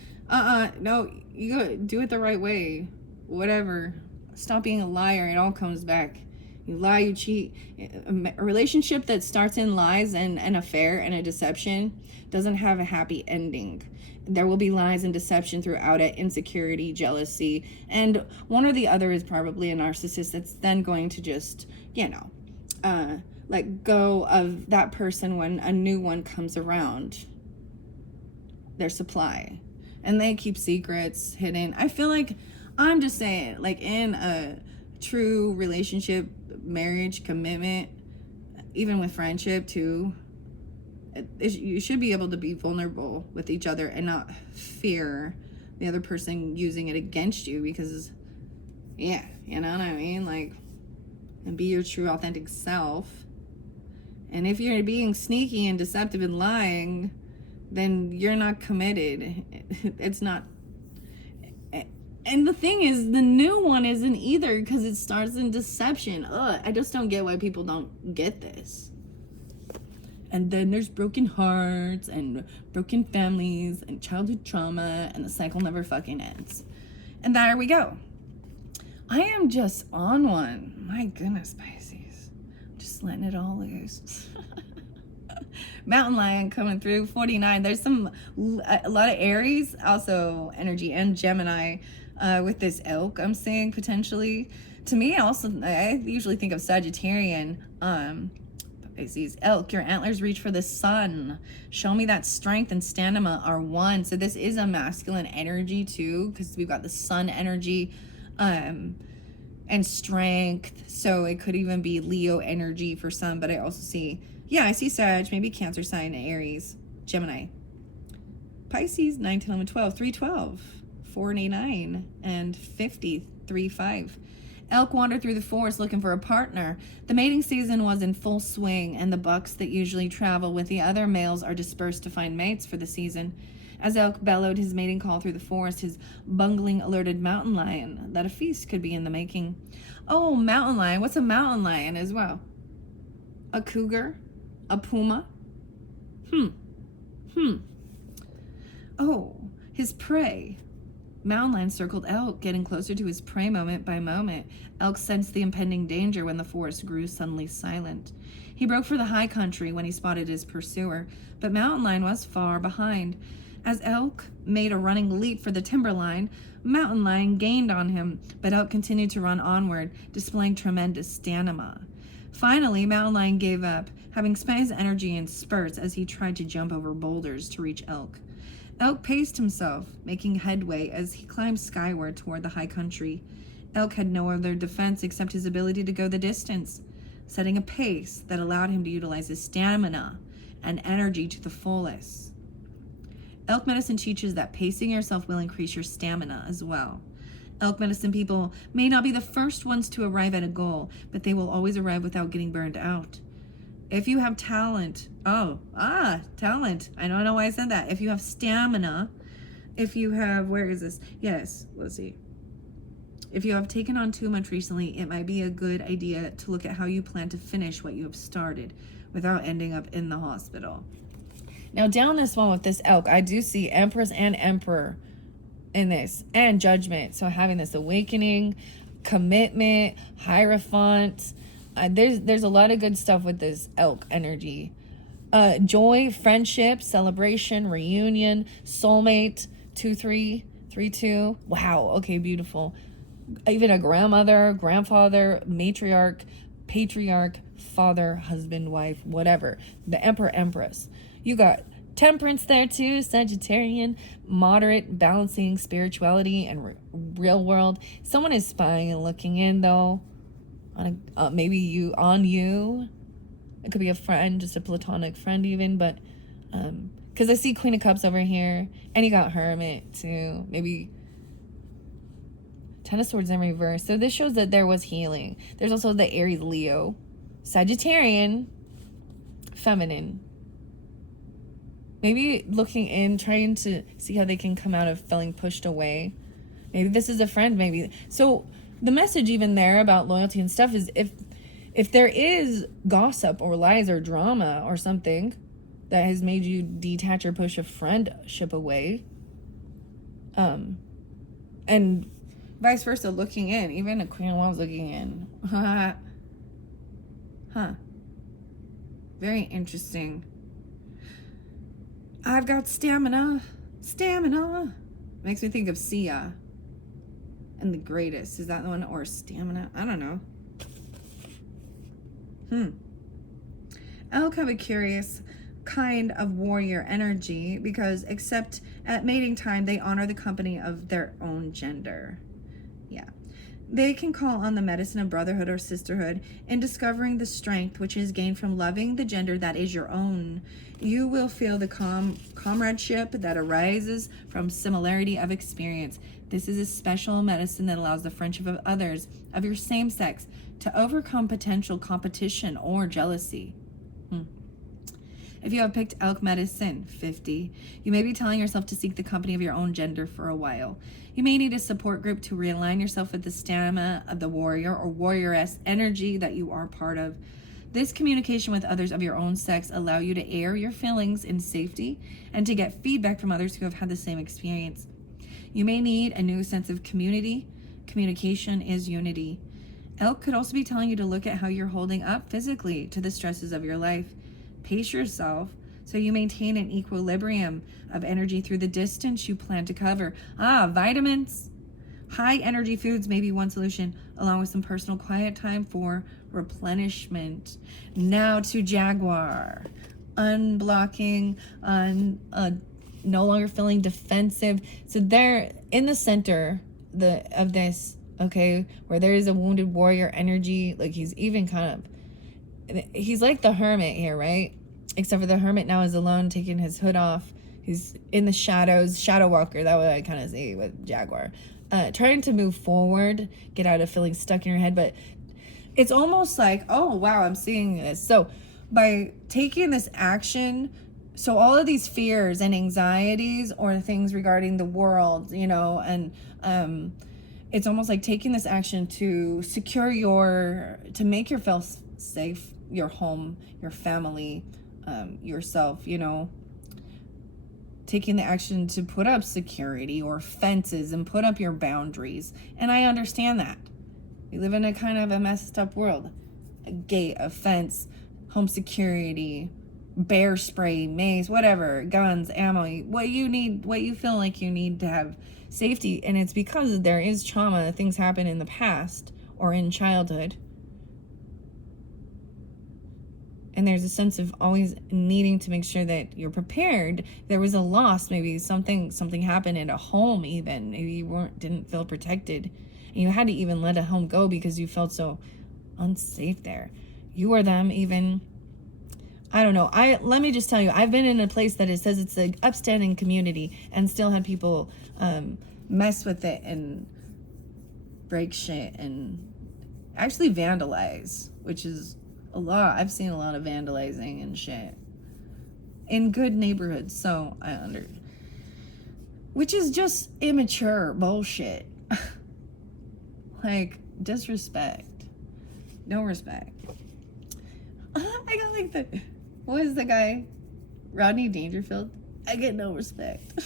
no, you go do it the right way, whatever. Stop being a liar. It all comes back. You lie, you cheat. A relationship that starts in lies and an affair and a deception doesn't have a happy ending. There will be lies and deception throughout it, insecurity, jealousy, and one or the other is probably a narcissist that's then going to just, you know, let go of that person when a new one comes around their supply. And they keep secrets hidden. I feel like, I'm just saying, like in a true relationship, marriage, commitment, even with friendship too, you should be able to be vulnerable with each other and not fear the other person using it against you, because, yeah, you know what I mean? Like, and be your true authentic self. And if you're being sneaky and deceptive and lying, then you're not committed. It's not. And the thing is, the new one isn't either, because it starts in deception. I just don't get why people don't get this. And then there's broken hearts and broken families and childhood trauma, and the cycle never fucking ends. And there we go. I am just on one. My goodness, Pisces. I'm just letting it all loose. Mountain Lion coming through, 49. There's a lot of Aries, also energy, and Gemini with this elk I'm seeing potentially. To me, I usually think of Sagittarian. Pisces, elk, your antlers reach for the sun. Show me that strength and stamina are one. So this is a masculine energy too, because we've got the sun energy and strength. So it could even be Leo energy for some, but I also see, I see Sag, maybe Cancer sign, Aries, Gemini. Pisces, 19, 11, 12, 312, 489, and 50, 35. Elk wander through the forest looking for a partner. The mating season was in full swing, and the bucks that usually travel with the other males are dispersed to find mates for the season. As Elk bellowed his mating call through the forest, his bungling alerted Mountain Lion that a feast could be in the making. Oh, Mountain Lion. What's a Mountain Lion as well? A cougar? A puma? Oh, his prey. Mountain Lion circled Elk, getting closer to his prey moment by moment. Elk sensed the impending danger when the forest grew suddenly silent. He broke for the high country when he spotted his pursuer, but Mountain Lion was far behind. As Elk made a running leap for the timberline, Mountain Lion gained on him, but Elk continued to run onward, displaying tremendous stamina. Finally, Mountain Lion gave up, having spent his energy in spurts as he tried to jump over boulders to reach Elk. Elk paced himself, making headway as he climbed skyward toward the high country. Elk had no other defense except his ability to go the distance, setting a pace that allowed him to utilize his stamina and energy to the fullest. Elk medicine teaches that pacing yourself will increase your stamina as well. Elk medicine people may not be the first ones to arrive at a goal, but they will always arrive without getting burned out. If you have talent, talent. I don't know why I said that. If you have stamina, if you have, where is this? Yes, let's see. If you have taken on too much recently, it might be a good idea to look at how you plan to finish what you have started without ending up in the hospital. Now, down this one with this elk, I do see Empress and Emperor in this, and Judgment. So having this awakening, commitment, Hierophant. There's a lot of good stuff with this elk energy. Joy, friendship, celebration, reunion, soulmate, 2332. Wow, okay, beautiful. Even a grandmother, grandfather, matriarch, patriarch, father, husband, wife, whatever. The Emperor, Empress. You got Temperance there too, Sagittarian, moderate, balancing spirituality and real world. Someone is spying and looking in though. Maybe you. It could be a friend, just a platonic friend even, but because I see Queen of Cups over here, and you got Hermit too. Maybe Ten of Swords in reverse. So this shows that there was healing. There's also the Aries Leo, Sagittarian, feminine. Maybe looking in, trying to see how they can come out of feeling pushed away. Maybe this is a friend, maybe. So the message even there about loyalty and stuff is if there is gossip or lies or drama or something that has made you detach or push a friendship away, and vice versa, looking in, even a Queen of Wands looking in. Very interesting. I've got stamina. Makes me think of Sia and the Greatest. Is that the one? Or Stamina? I don't know. Elk have a curious kind of warrior energy because except at mating time, they honor the company of their own gender. Yeah. They can call on the medicine of brotherhood or sisterhood in discovering the strength which is gained from loving the gender that is your own. You will feel the comradeship that arises from similarity of experience. This is a special medicine that allows the friendship of others of your same sex to overcome potential competition or jealousy. If you have picked elk medicine, 50, you may be telling yourself to seek the company of your own gender for a while. You may need a support group to realign yourself with the stamina of the warrior or warrioress energy that you are part of. This communication with others of your own sex allow you to air your feelings in safety and to get feedback from others who have had the same experience. You may need a new sense of community. Communication is unity. Elk could also be telling you to look at how you're holding up physically to the stresses of your life. Pace yourself so you maintain an equilibrium of energy through the distance you plan to cover. Vitamins. High energy foods may be one solution, along with some personal quiet time for replenishment. Now to Jaguar. Unblocking, no longer feeling defensive. So they're in the center of this, okay, where there is a wounded warrior energy. Like he's even he's like the hermit here, right? Except for the hermit now is alone, taking his hood off. He's in the shadows, shadow walker. That would I kind of say with Jaguar. Trying to move forward, get out of feeling stuck in your head. But it's almost like, oh, wow, I'm seeing this. So by taking this action, so all of these fears and anxieties or things regarding the world, and it's almost like taking this action to secure to make you feel safe, your home, your family, yourself, taking the action to put up security or fences and put up your boundaries. And I understand that. We live in a kind of a messed up world. A gate, a fence, home security, bear spray, mace, whatever, guns, ammo, what you need, what you feel like you need to have safety. And it's because there is trauma, things happen in the past or in childhood. And there's a sense of always needing to make sure that you're prepared. There was a loss, maybe something happened in a home even. Maybe you didn't feel protected. And you had to even let a home go because you felt so unsafe there. You or them even, I don't know. Let me just tell you, I've been in a place that it says it's an upstanding community and still had people mess with it and break shit and actually vandalize, which is a lot. I've seen a lot of vandalizing and shit in good neighborhoods. So which is just immature bullshit. Like disrespect, no respect. I got like what is the guy? Rodney Dangerfield. I get no respect.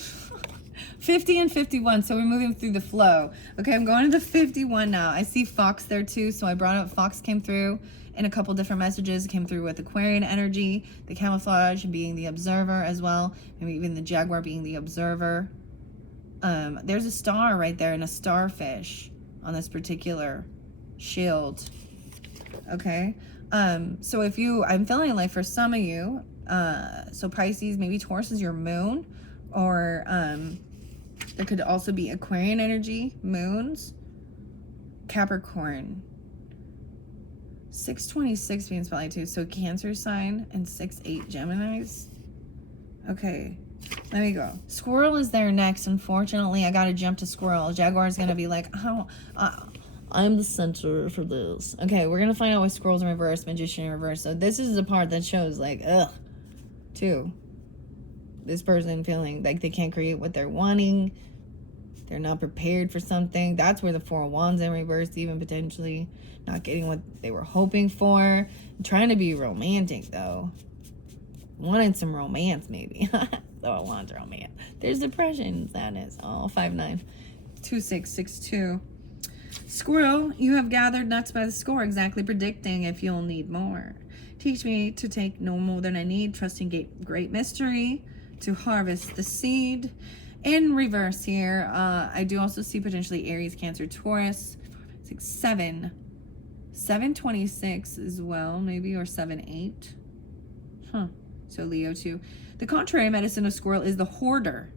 50 and 51. So we're moving through the flow. Okay, I'm going to the 51 now. I see Fox there too. So I brought up Fox came through in a couple different messages. It came through with Aquarian energy, the camouflage being the observer as well. Maybe even the Jaguar being the observer. There's a star right there and a starfish on this particular shield. Okay. So I'm feeling like for some of you, so Pisces, maybe Taurus is your moon, or there could also be Aquarian energy, moons, Capricorn, 626 being spotlight too, so Cancer sign, and 6-8 Geminis. Okay, let me go. Squirrel is there next. Unfortunately, I gotta jump to Squirrel. Jaguar is gonna be like, oh, I'm the center for this. Okay, we're gonna find out what Squirrel's in reverse, Magician in reverse. So this is the part that shows like, too. This person feeling like they can't create what they're wanting. They're not prepared for something. That's where the Four of Wands in reverse, even potentially not getting what they were hoping for. I'm trying to be romantic though. Wanted some romance maybe. So I want romance. There's depression, sadness. Oh, 5-9. 2-6-6-2. Squirrel, you have gathered nuts by the score, exactly predicting if you'll need more. Teach me to take no more than I need, trusting great mystery to harvest the seed. In reverse here, I do also see potentially Aries, Cancer, Taurus, 6, 7, 726 as well, maybe, or 7-8. So Leo too. The contrary medicine of Squirrel is the hoarder.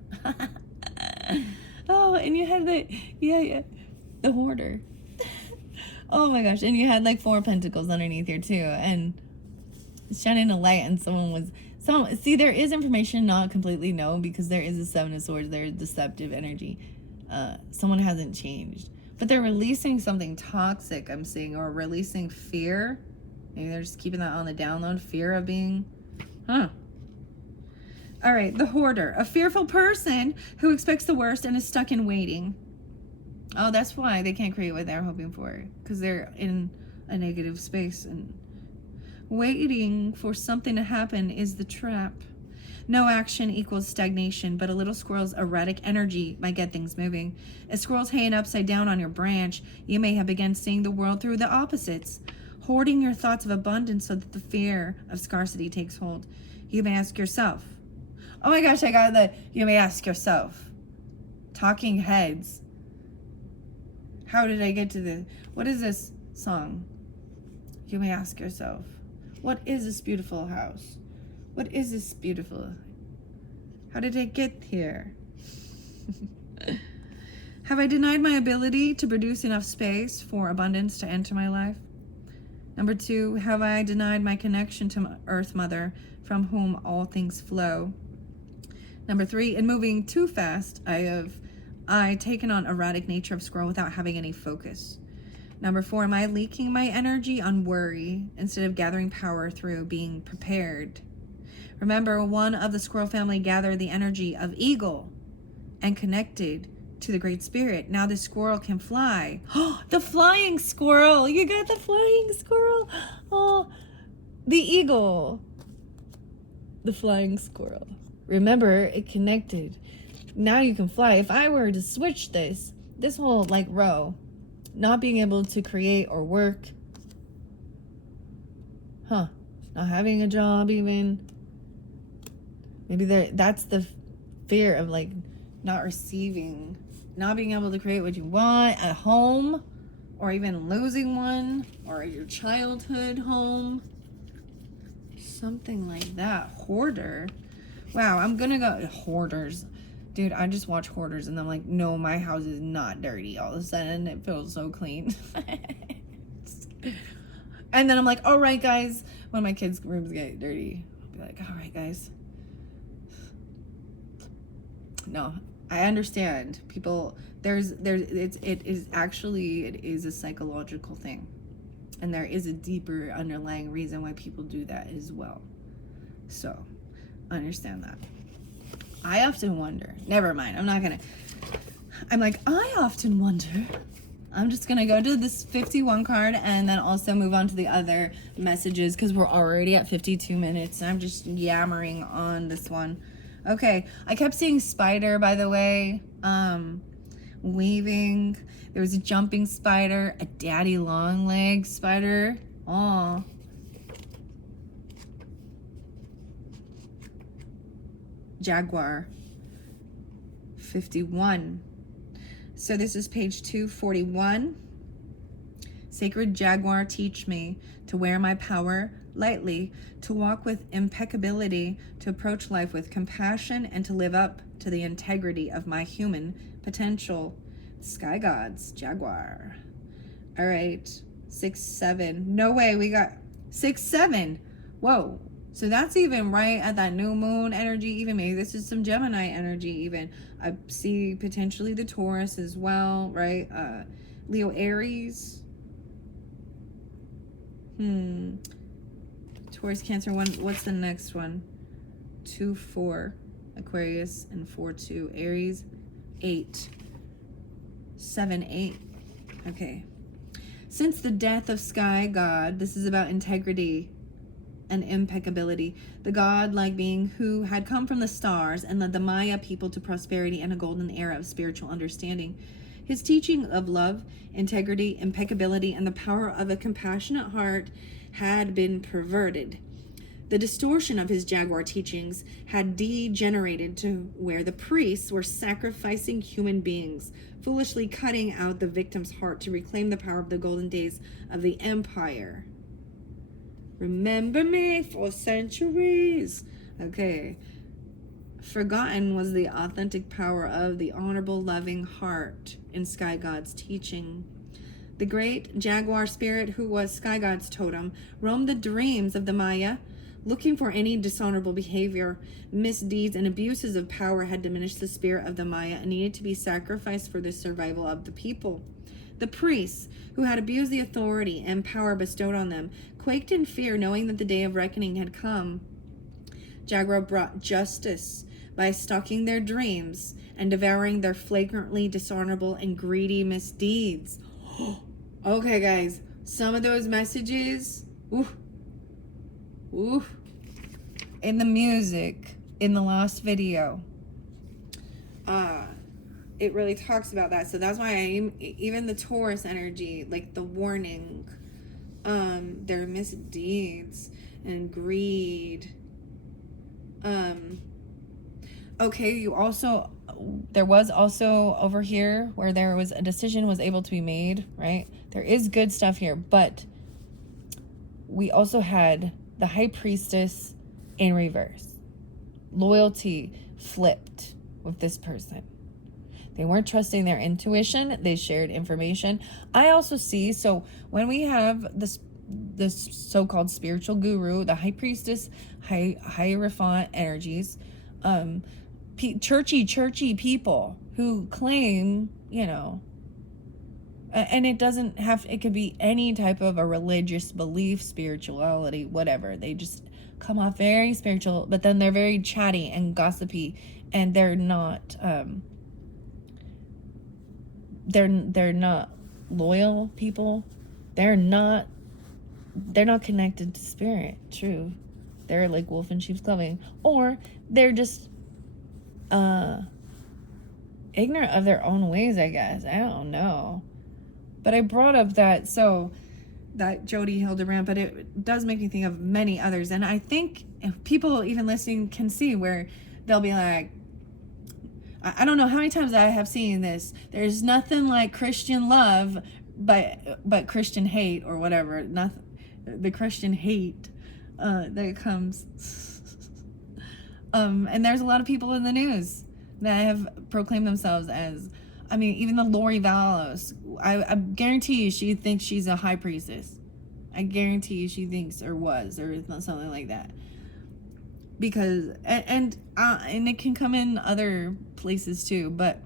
Oh, and you had the hoarder. Oh my gosh. And you had like 4 pentacles underneath here too. And shining a light, and see, there is information not completely known, because there is a 7 of Swords. There is deceptive energy. Someone hasn't changed, but they're releasing something toxic, I'm seeing, or releasing fear. Maybe they're just keeping that on the download. Fear of being, all right, the Hoarder, a fearful person who expects the worst and is stuck in waiting. Oh, that's why they can't create what they're hoping for, because they're in a negative space, and waiting for something to happen is the trap. No action equals stagnation, but a little squirrel's erratic energy might get things moving. If squirrel's hanging upside down on your branch, you may have begun seeing the world through the opposites, hoarding your thoughts of abundance so that the fear of scarcity takes hold. You may ask yourself, oh my gosh, you may ask yourself. Talking Heads. How did I get to what is this song? You may ask yourself, what is this beautiful house? What is this beautiful? How did I get here? Have I denied my ability to produce enough space for abundance to enter my life? Number 2, have I denied my connection to Earth Mother, from whom all things flow? Number 3, in moving too fast, I taken on erratic nature of squirrel without having any focus. Number 4, am I leaking my energy on worry instead of gathering power through being prepared? Remember, one of the squirrel family gathered the energy of eagle and connected to the Great Spirit. Now the squirrel can fly. Oh, the flying squirrel. You got the flying squirrel. Oh, the eagle. The flying squirrel. Remember, it connected. Now you can fly. If I were to switch this whole like row, not being able to create or work, not having a job even, maybe that's the fear of like not receiving, not being able to create what you want at home, or even losing one, or your childhood home, something like that. Hoarder. Wow, I'm gonna go hoarders. Dude, I just watch Hoarders and I'm like, no, my house is not dirty. All of a sudden, it feels so clean. And then I'm like, all right, guys. When my kids' rooms get dirty, I'll be like, all right, guys. No, I understand. People, it is a psychological thing. And there is a deeper underlying reason why people do that as well. So, I understand that. I often wonder, never mind, I often wonder. I'm just gonna go to this 51 card and then also move on to the other messages, because we're already at 52 minutes. I'm just yammering on this one. Okay, I kept seeing spider, by the way, weaving. There was a jumping spider, a daddy long leg spider. Aw. Jaguar. 51. So this is page 241. Sacred Jaguar, teach me to wear my power lightly, to walk with impeccability, to approach life with compassion, and to live up to the integrity of my human potential. Sky Gods, Jaguar. All right, 6, 7. No way, we got 6, 7. Whoa. So that's even right at that new moon energy. Even maybe this is some Gemini energy even. I see potentially the Taurus as well, right? Leo, Aries. Taurus, Cancer. What's the next one? 2, 4. Aquarius, and 4, 2. Aries. 8. 7, 8. Okay. Since the death of Sky God, this is about integrity and impeccability. The God-like being who had come from the stars and led the Maya people to prosperity and a golden era of spiritual understanding. His teaching of love, integrity, impeccability, and the power of a compassionate heart had been perverted. The distortion of his Jaguar teachings had degenerated to where the priests were sacrificing human beings, foolishly cutting out the victim's heart to reclaim the power of the golden days of the empire. Remember me for centuries. Okay. Forgotten was the authentic power of the honorable, loving heart in Sky God's teaching. The great jaguar spirit, who was Sky God's totem, roamed the dreams of the Maya, looking for any dishonorable behavior. Misdeeds and abuses of power had diminished the spirit of the Maya and needed to be sacrificed for the survival of the people. The priests, who had abused the authority and power bestowed on them, quaked in fear, knowing that the day of reckoning had come. Jaguar brought justice by stalking their dreams and devouring their flagrantly dishonorable and greedy misdeeds. Okay, guys, some of those messages, in the music, in the last video, it really talks about that. So that's why even the Taurus energy, like the warning, their misdeeds and greed. Okay, there was also over here where there was a decision was able to be made, right? There is good stuff here, but we also had the High Priestess in reverse. Loyalty flipped with this person. They weren't trusting their intuition. They shared information. I also see, so when we have this so-called spiritual guru, the High Priestess, Hierophant energies, churchy people who claim, and it doesn't have, it could be any type of a religious belief, spirituality, whatever. They just come off very spiritual, but then they're very chatty and gossipy, and they're not loyal people. They're not connected to spirit. True. They're like wolf in sheep's clothing, or they're just ignorant of their own ways, I guess. I don't know. But I brought up that Jody Hildebrand, but it does make me think of many others. And I think if people even listening can see where they'll be like, I don't know how many times I have seen this. There's nothing like Christian love, but Christian hate, or whatever. Nothing, the Christian hate that comes. And there's a lot of people in the news that have proclaimed themselves as, even the Lori Vallows. I guarantee you she thinks she's a high priestess. I guarantee you she thinks, or was, or something like that. Because, and it can come in other places too, but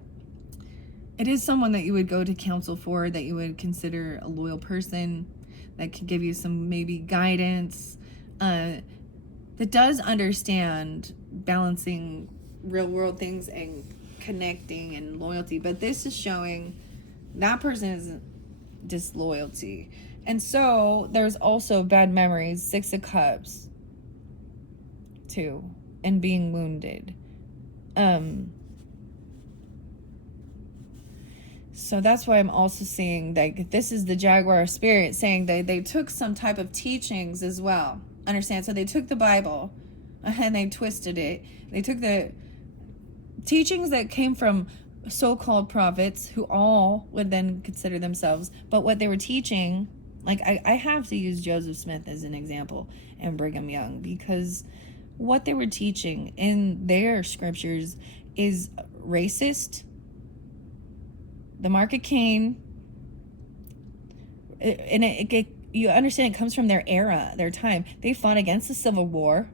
it is someone that you would go to counsel for, that you would consider a loyal person, that could give you some maybe guidance, that does understand balancing real world things and connecting and loyalty. But this is showing that person is disloyalty. And so there's also bad memories, 6 of Cups too, and being wounded. So that's why I'm also seeing, like, this is the Jaguar spirit saying they took some type of teachings as well. Understand? So they took the Bible and they twisted it. They took the teachings that came from so-called prophets, who all would then consider themselves, but what they were teaching, like, I have to use Joseph Smith as an example, and Brigham Young, because what they were teaching in their scriptures is racist. The mark of Cain, and you understand, it comes from their era, their time. They fought against the Civil War.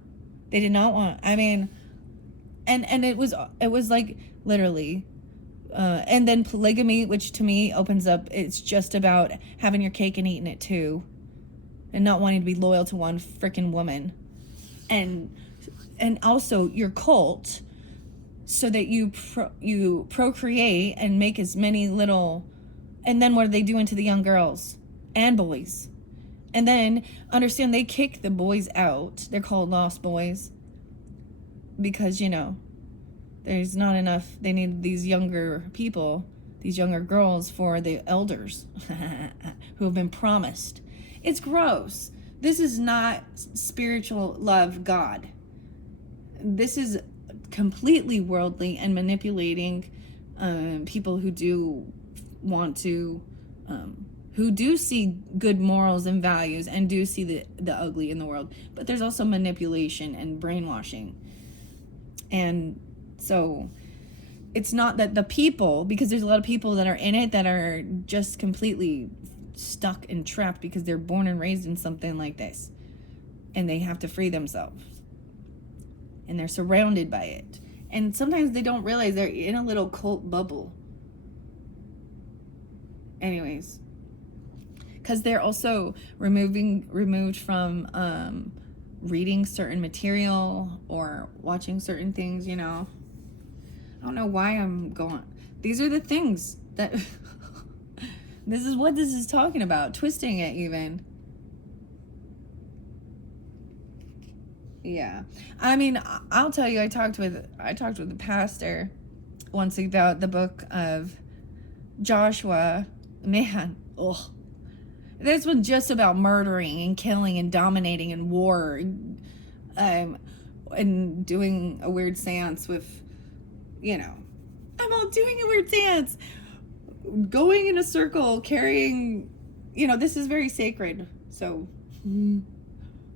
They did not want, and it was like literally, and then polygamy, which to me opens up, it's just about having your cake and eating it too, and not wanting to be loyal to one freaking woman, and also your cult, so that you procreate and make as many little, and then what are they doing to the young girls and boys? And then understand, they kick the boys out. They're called lost boys because, there's not enough. They need these younger people, these younger girls, for the elders who have been promised. It's gross. This is not spiritual love God. This is completely worldly and manipulating people who do want to, who do see good morals and values and do see the ugly in the world. But there's also manipulation and brainwashing. And so it's not that the people, because there's a lot of people that are in it that are just completely stuck and trapped because they're born and raised in something like this, and they have to free themselves, and they're surrounded by it, and sometimes they don't realize they're in a little cult bubble. Anyways, because they're also removed from reading certain material or watching certain things, you know. I don't know why I'm going. These are the things that this is what this is talking about, twisting it even. Yeah. I mean, I'll tell you, I talked with the pastor once about the book of Joshua. Man, ugh. This was just about murdering and killing and dominating and war, and doing a weird seance with, you know, I'm all doing a weird dance, going in a circle, carrying, you know, this is very sacred. So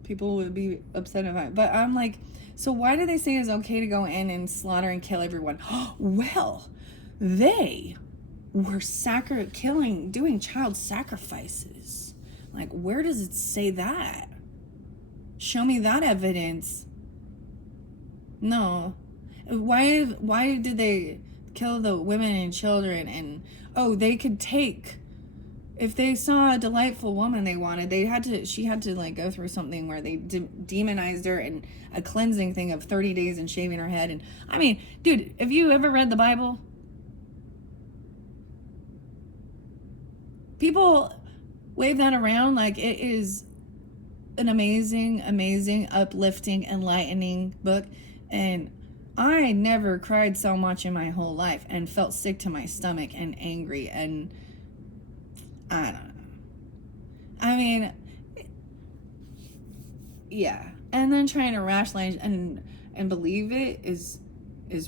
people would be upset about it. But I'm like, so why do they say it's okay to go in and slaughter and kill everyone? Well, they were doing child sacrifices. Like, where does it say that? Show me that evidence. No. Why did they kill the women and children? And they could take, if they saw a delightful woman they wanted, she had to like go through something where they demonized her, and a cleansing thing of 30 days and shaving her head. And I mean, dude, have you ever read the Bible? People wave that around like it is an amazing, uplifting, enlightening book. And I never cried so much in my whole life and felt sick to my stomach and angry, and I don't know. I mean, yeah. And then trying to rationalize and believe it is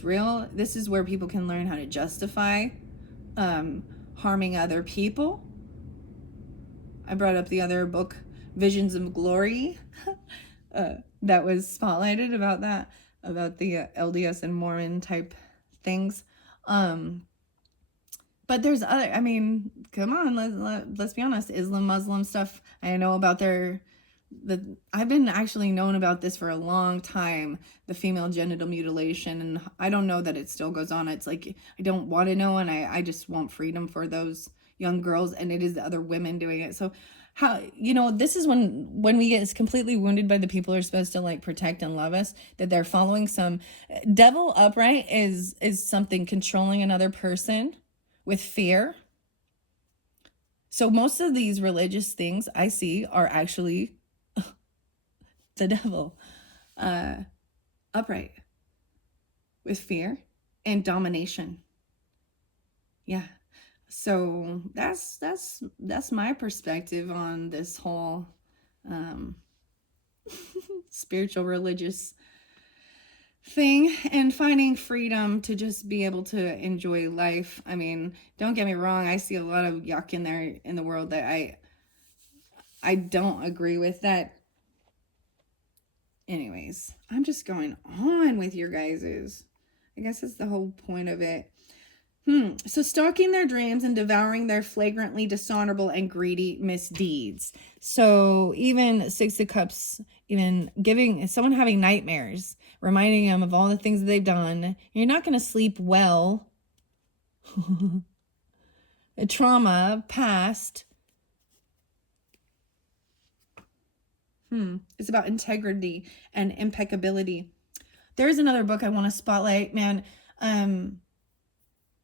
real. This is where people can learn how to justify harming other people. I brought up the other book, Visions of Glory, that was spotlighted about that, about the LDS and Mormon type things. But there's other, I mean, come on, let's be honest, Islam, Muslim stuff. I know about I've been actually known about this for a long time, the female genital mutilation, and I don't know that it still goes on. It's like, I don't want to know, and I just want freedom for those young girls, and it is the other women doing it. So how, you know, this is when we get completely wounded by the people who are supposed to like protect and love us, that they're following some devil. Upright is something controlling another person with fear. So most of these religious things I see are actually the devil, upright, with fear and domination. Yeah. So that's my perspective on this whole spiritual religious thing, and finding freedom to just be able to enjoy life. I mean, don't get me wrong, I see a lot of yuck in there in the world that I don't agree with that. Anyways, I'm just going on with your guys's. I guess that's the whole point of it. So stalking their dreams and devouring their flagrantly dishonorable and greedy misdeeds. So even Six of Cups, even giving someone having nightmares, reminding them of all the things that they've done. You're not going to sleep well. Trauma, past. It's about integrity and impeccability. There's another book I want to spotlight, man.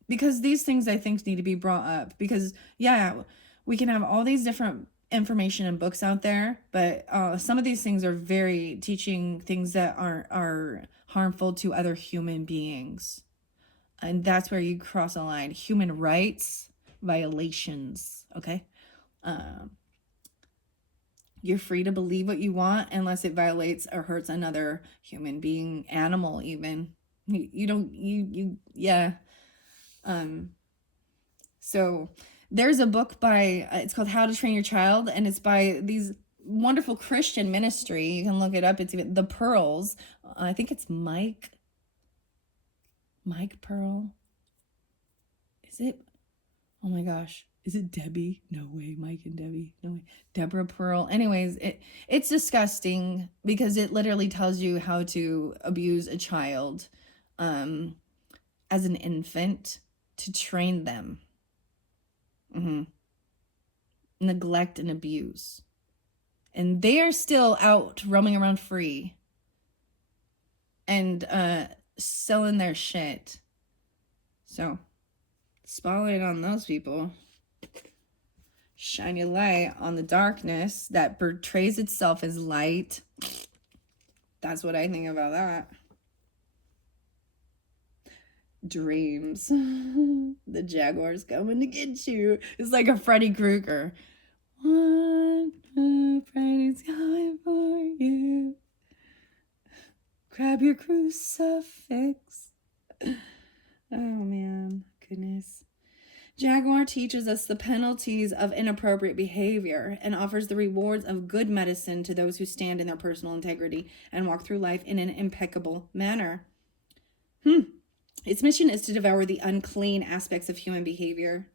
Because these things I think need to be brought up, because yeah, we can have all these different information and books out there, but some of these things are very teaching things that are harmful to other human beings, and that's where you cross a line. Human rights violations. Okay. You're free to believe what you want unless it violates or hurts another human being, animal even. Yeah. So there's a book by, it's called How to Train Your Child, and it's by these wonderful Christian ministry. You can look it up. It's even The Pearls. I think it's Mike Pearl. Is it? Oh my gosh. Is it Debbie? No way. Mike and Debbie. No way. Deborah Pearl. Anyways, it's disgusting because it literally tells you how to abuse a child as an infant to train them. Neglect and abuse. And they are still out roaming around free and selling their shit. So, spotlight on those people. Shine your light on the darkness that portrays itself as light. That's what I think about that. Dreams. The Jaguar's coming to get you. It's like a Freddy Krueger. One, Freddy's coming for you. Grab your crucifix. Oh man, goodness. Jaguar teaches us the penalties of inappropriate behavior and offers the rewards of good medicine to those who stand in their personal integrity and walk through life in an impeccable manner. Its mission is to devour the unclean aspects of human behavior.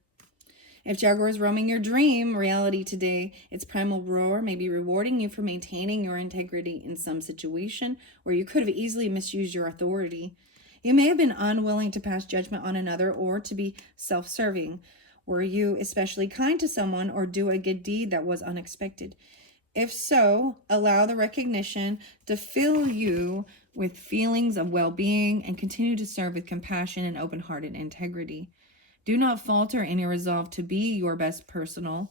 If Jaguar is roaming your dream reality today, its primal roar may be rewarding you for maintaining your integrity in some situation where you could have easily misused your authority. You may have been unwilling to pass judgment on another or to be self-serving. Were you especially kind to someone or do a good deed that was unexpected? If so, allow the recognition to fill you with feelings of well-being and continue to serve with compassion and open-hearted integrity. Do not falter in your resolve to be your personal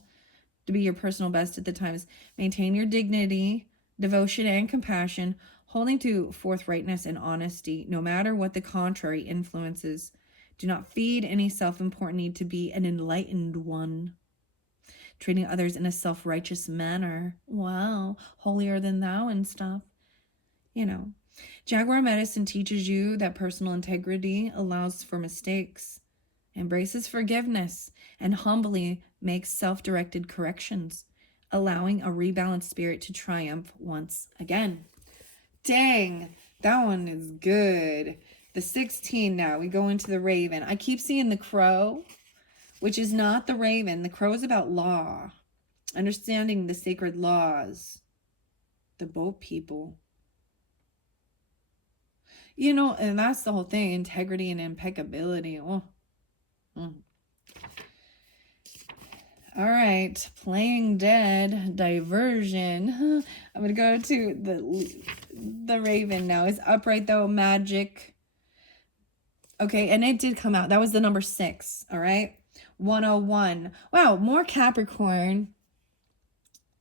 best at the times. Maintain your dignity, devotion, and compassion, holding to forthrightness and honesty, no matter what the contrary influences. Do not feed any self-important need to be an enlightened one. Treating others in a self-righteous manner. Wow, holier than thou and stuff. Jaguar medicine teaches you that personal integrity allows for mistakes, embraces forgiveness, and humbly makes self-directed corrections, allowing a rebalanced spirit to triumph once again. Dang, that one is good. The 16 now, we go into the Raven. I keep seeing the Crow, which is not the Raven. The Crow is about law, understanding the sacred laws, the boat people. And that's the whole thing, integrity and impeccability. All right, Playing Dead, Diversion. I'm going to go to the Raven now. It's upright, though, magic. Okay, and it did come out. That was the number 6, all right? 101. Wow, more Capricorn.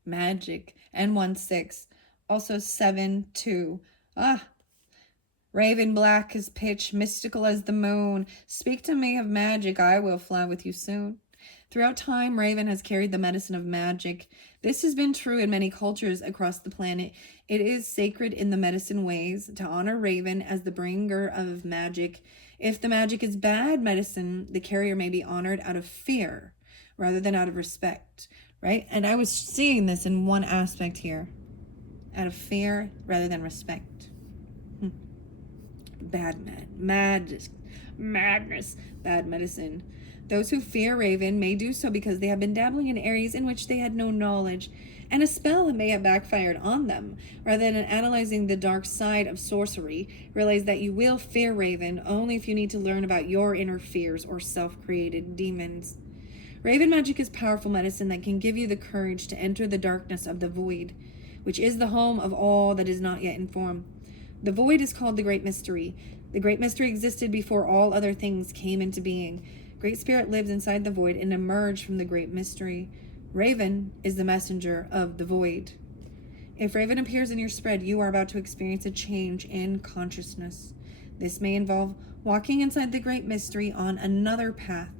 Magic. And 1-6. Also 7-2. Raven black as pitch, mystical as the moon. Speak to me of magic, I will fly with you soon. Throughout time, Raven has carried the medicine of magic. This has been true in many cultures across the planet. It is sacred in the medicine ways to honor Raven as the bringer of magic. If the magic is bad medicine, the carrier may be honored out of fear rather than out of respect, right? And I was seeing this in one aspect here. Out of fear rather than respect. Madness, bad medicine. Those who fear Raven may do so because they have been dabbling in areas in which they had no knowledge, and a spell may have backfired on them. Rather than analyzing the dark side of sorcery, realize that you will fear Raven only if you need to learn about your inner fears or self-created demons. Raven magic is powerful medicine that can give you the courage to enter the darkness of the void, which is the home of all that is not yet in form. The void is called the Great Mystery. The Great Mystery existed before all other things came into being. Great Spirit lives inside the void and emerged from the Great Mystery. Raven is the messenger of the void. If Raven appears in your spread, you are about to experience a change in consciousness. This may involve walking inside the Great Mystery on another path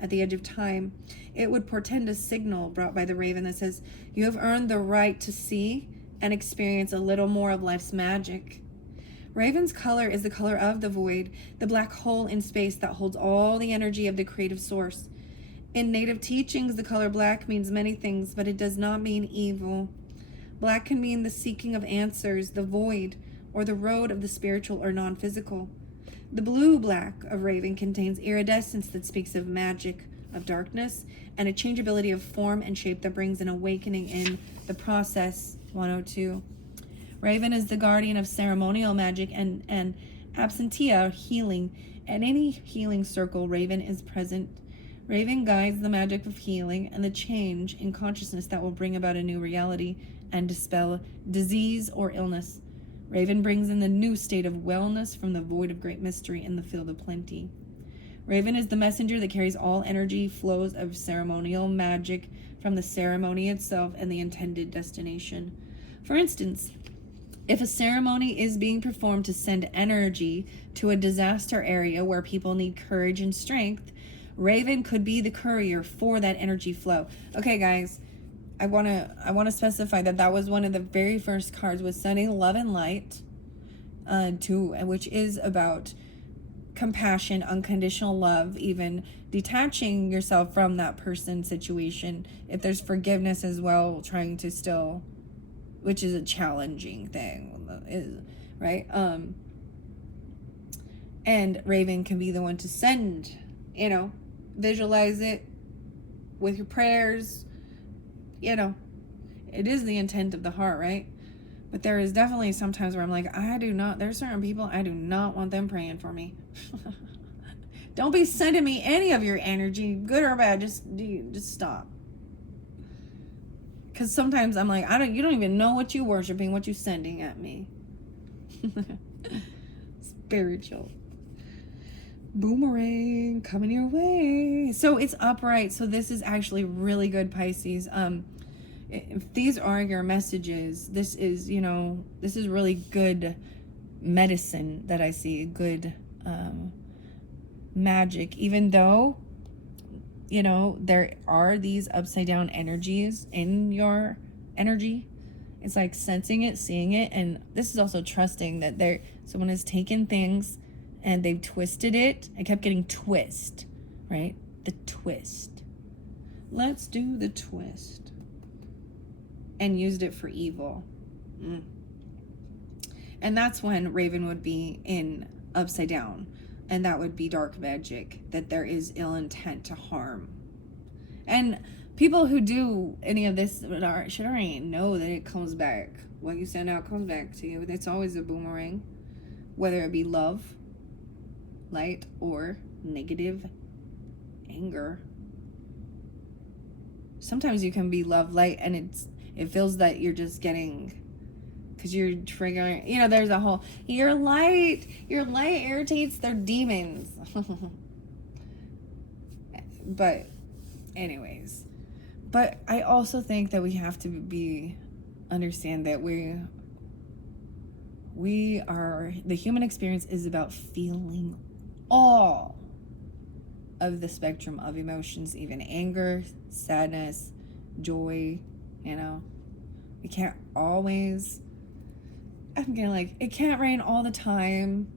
at the edge of time. It would portend a signal brought by the Raven that says, you have earned the right to see and experience a little more of life's magic. Raven's color is the color of the void, the black hole in space that holds all the energy of the creative source. In native teachings, the color black means many things, but it does not mean evil. Black can mean the seeking of answers, the void, or the road of the spiritual or non-physical. The blue-black of Raven contains iridescence that speaks of magic, of darkness, and a changeability of form and shape that brings an awakening in the process. 102. Raven is the guardian of ceremonial magic and absentia healing. At any healing circle, Raven is present. Raven guides the magic of healing and the change in consciousness that will bring about a new reality and dispel disease or illness. Raven brings in the new state of wellness from the void of great mystery in the field of plenty. Raven is the messenger that carries all energy flows of ceremonial magic from the ceremony itself and the intended destination. For instance, if a ceremony is being performed to send energy to a disaster area where people need courage and strength, Raven could be the courier for that energy flow. Okay, guys, I want to specify that was one of the very first cards, was sending love and light which is about compassion, unconditional love, even detaching yourself from that person situation. If there's forgiveness as well, trying to still, which is a challenging thing, right? And Raven can be the one to send, visualize it with your prayers. It is the intent of the heart, right? But there is definitely sometimes where I'm like, there's certain people, I do not want them praying for me. Don't be sending me any of your energy, good or bad. Just stop. Because sometimes I'm like, you don't even know what you're worshiping, what you're sending at me. Spiritual. Boomerang coming your way. So it's upright. So this is actually really good, Pisces. If these are your messages, this is really good medicine that I see, good magic, even though there are these upside down energies in your energy. It's like sensing it, seeing it, and this is also trusting that someone has taken things and they've twisted it. I kept getting twist, right? The twist. Let's do the twist. And used it for evil. And that's when Raven would be in upside down. And that would be dark magic, that there is ill intent to harm. And people who do any of this should already know that it comes back. What you send out comes back to you. It's always a boomerang. Whether it be love, light, or negative anger. Sometimes you can be love, light, and it feels that you're just getting, because you're triggering, there's a whole, your light irritates their demons. But anyways, I also think that we have to understand that the human experience is about feeling all of the spectrum of emotions, even anger, sadness, joy. We can't always, I'm getting like, it can't rain all the time.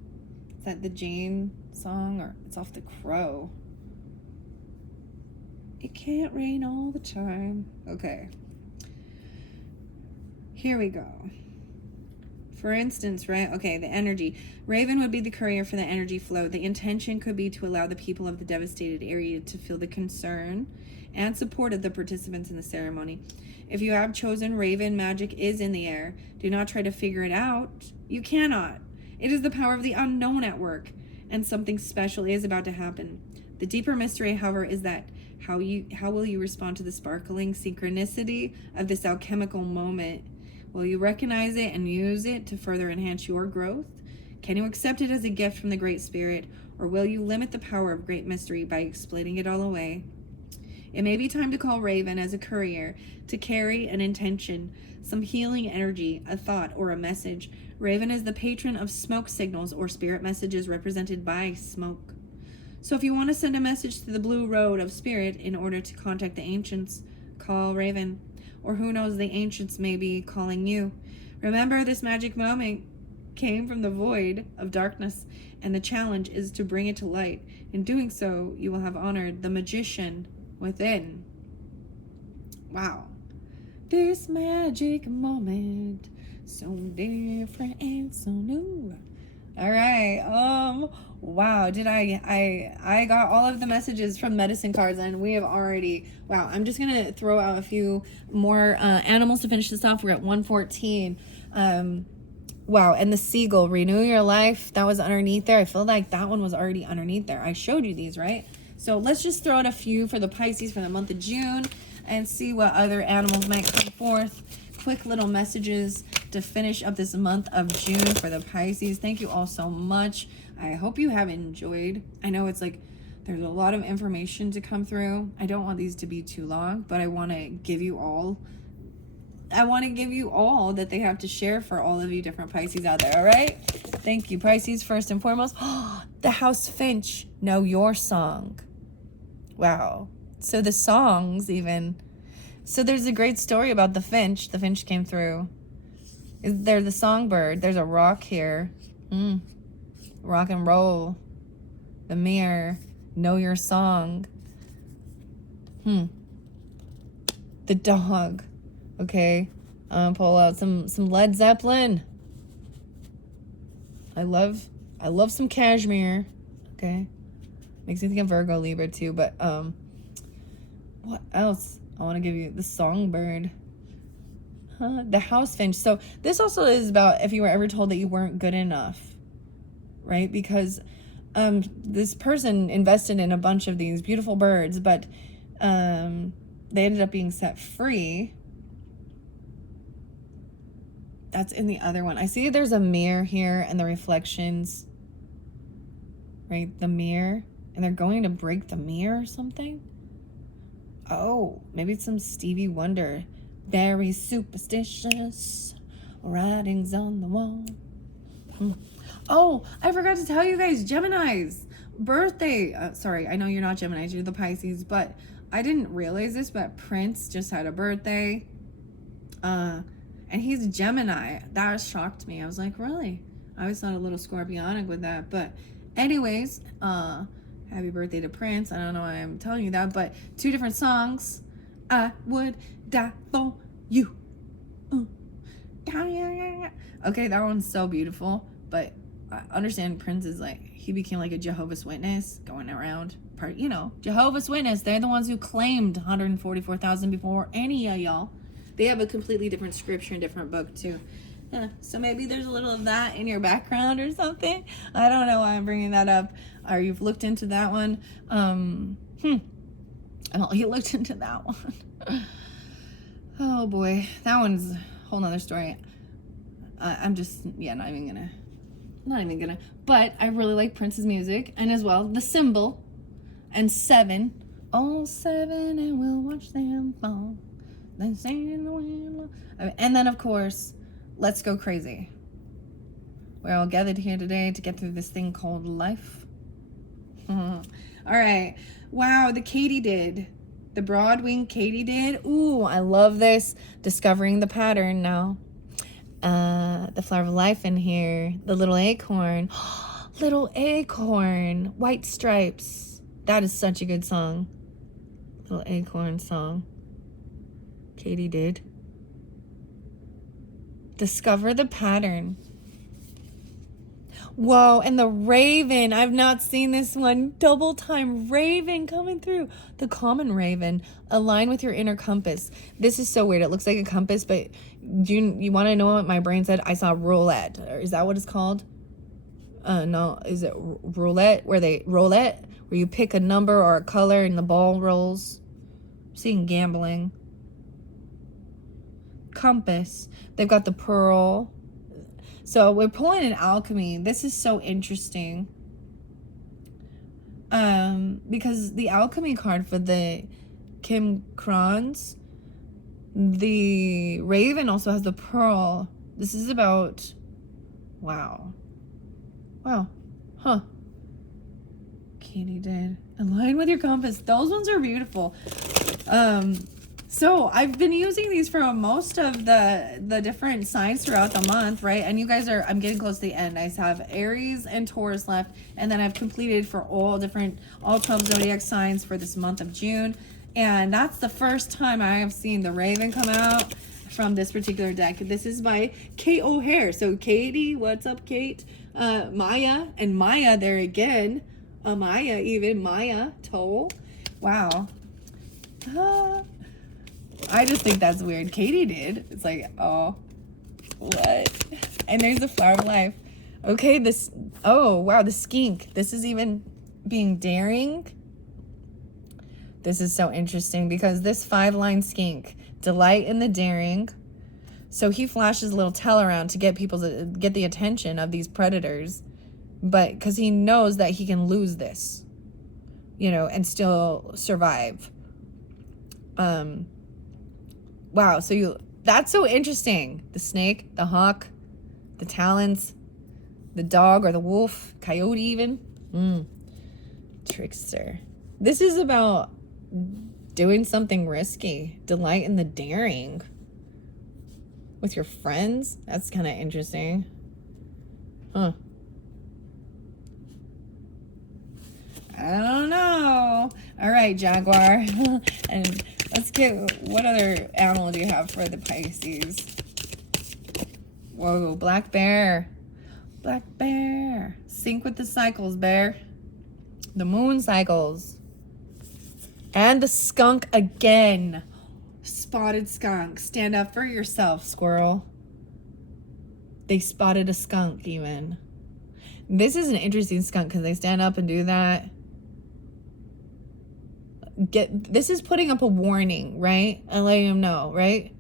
Is that the Jane song, or it's off The Crow? It can't rain all the time. Okay. Here we go. For instance, right? Okay, the energy. Raven would be the courier for the energy flow. The intention could be to allow the people of the devastated area to feel the concern and support of the participants in the ceremony. If you have chosen Raven, magic is in the air. Do not try to figure it out. You cannot. It is the power of the unknown at work, and something special is about to happen. The deeper mystery, however, is that how will you respond to the sparkling synchronicity of this alchemical moment? Will you recognize it and use it to further enhance your growth? Can you accept it as a gift from the Great Spirit, or will you limit the power of great mystery by explaining it all away? It may be time to call Raven as a courier to carry an intention, some healing energy, a thought, or a message. Raven is the patron of smoke signals or spirit messages represented by smoke. So if you want to send a message to the Blue Road of Spirit in order to contact the ancients, call Raven. Or who knows, the ancients may be calling you. Remember, this magic moment came from the void of darkness, and the challenge is to bring it to light. In doing so, you will have honored the magician within. Wow. This magic moment, so different and so new. All right. Wow. Did I got all of the messages from medicine cards, and we have already, wow. I'm just gonna throw out a few more animals to finish this off. We're at 114. Wow, and the seagull, renew your life, that was underneath there. I feel like that one was already underneath there. I showed you these, right? So let's just throw out a few for the Pisces for the month of June and see what other animals might come forth. Quick little messages to finish up this month of June for the Pisces. Thank you all so much. I hope you have enjoyed. I know it's like there's a lot of information to come through. I don't want these to be too long, but I want to give you all that they have to share for all of you different Pisces out there, all right? Thank you, Pisces, first and foremost. The House Finch, Know Your Song. Wow. So the songs even. So there's a great story about the finch. The finch came through. They're the songbird. There's a rock here. Rock and roll. The mirror. Know your song. The dog. Okay. Pull out some Led Zeppelin. I love some cashmere. Okay. Makes me think of Virgo, Libra too, but what else? I want to give you the songbird. The house finch. So this also is about if you were ever told that you weren't good enough, right? Because this person invested in a bunch of these beautiful birds, but they ended up being set free. That's in the other one. I see there's a mirror here and the reflections, right? The mirror, and they're going to break the mirror or something. Oh, maybe it's some Stevie Wonder. Very superstitious writings on the wall. Oh, I forgot to tell you guys, Gemini's birthday. Sorry, I know you're not Gemini's, you're the Pisces, but I didn't realize this, but Prince just had a birthday. And he's a Gemini. That shocked me. I was like, really? I always thought a little scorpionic with that. But anyways, happy birthday to Prince. I don't know why I'm telling you that, but 2 different songs. I would die for you. Okay, that one's so beautiful. But I understand Prince is like, he became like a Jehovah's Witness going around. You know, Jehovah's Witness, they're the ones who claimed 144,000 before any of y'all. They have a completely different scripture and different book too. Yeah, so maybe there's a little of that in your background or something. I don't know why I'm bringing that up. Or you've looked into that one. Oh, you looked into that one. Oh boy, that one's a whole nother story. I'm just, yeah, not even gonna. But I really like Prince's music, and as well, The Symbol, and 7. All 7, and we'll watch them fall. And then, of course, Let's Go Crazy. We're all gathered here today to get through this thing called life. All right. Wow, the katydid. The broad-winged katydid. Ooh, I love this. Discovering the pattern now. The flower of life in here. The little acorn. Little acorn. White stripes. That is such a good song. Little acorn song. Katydid. Discover the pattern. Whoa, and the raven. I've not seen this one. Double time raven coming through. The common raven. Align with your inner compass. This is so weird. It looks like a compass, but you want to know what my brain said? I saw roulette. Or is that what it's called? No, is it roulette? Where you pick a number or a color and the ball rolls. I'm seeing gambling. Compass. They've got the pearl. So we're pulling an alchemy. This is so interesting. Because the alchemy card for the Kim Krans, the raven also has the pearl. This is about, wow. Huh. Katydid. Align with your compass. Those ones are beautiful. So I've been using these for most of the different signs throughout the month, right? And you guys I'm getting close to the end. I have Aries and Taurus left, and then I've completed for all 12 zodiac signs for this month of June. And that's the first time I have seen the raven come out. from this particular deck. This is by Kate O'Hare. So Katie, what's up, Kate? Maya, and Maya there again. Maya, even Maya Toll. Wow. I just think that's weird. Katie did. It's like, oh, what? And there's the flower of life. Okay, this, oh, wow, the skink. This is even being daring. This is so interesting because this 5-line skink, delight in the daring. So he flashes a little tail around to get people to get the attention of these predators, but because he knows that he can lose this, you know, and still survive. Wow, so that's so interesting. The snake, the hawk, the talons, the dog or the wolf, coyote even. Trickster. This is about doing something risky, delight in the daring with your friends. That's kind of interesting. Huh. I don't know. All right, Jaguar. And let's get, what other animal do you have for the Pisces? Whoa, black bear. Black bear. Sync with the cycles, bear. The moon cycles. And the skunk again. Spotted skunk. Stand up for yourself, squirrel. They spotted a skunk even. This is an interesting skunk because they stand up and do that. This is putting up a warning, right? And letting him know, right?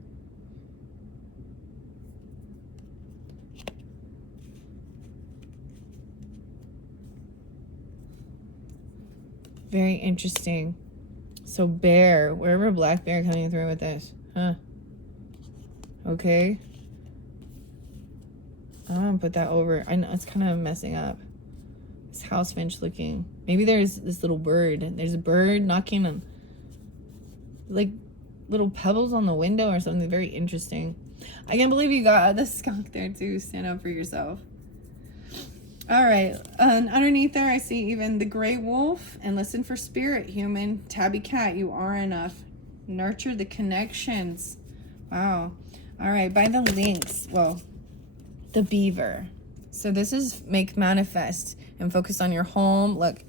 Very interesting. So bear, wherever black bear coming through with this, huh? Okay. I'm gonna put that over. I know it's kind of messing up. It's house finch looking. Maybe there's this little bird. There's a bird knocking on like little pebbles on the window or something. Very interesting. I can't believe you got the skunk there too. Stand up for yourself. All right. Underneath there, I see even the gray wolf. And listen for spirit, human. Tabby cat, you are enough. Nurture the connections. Wow. All right. By the lynx. Well, the beaver. So this is make manifest and focus on your home. Look,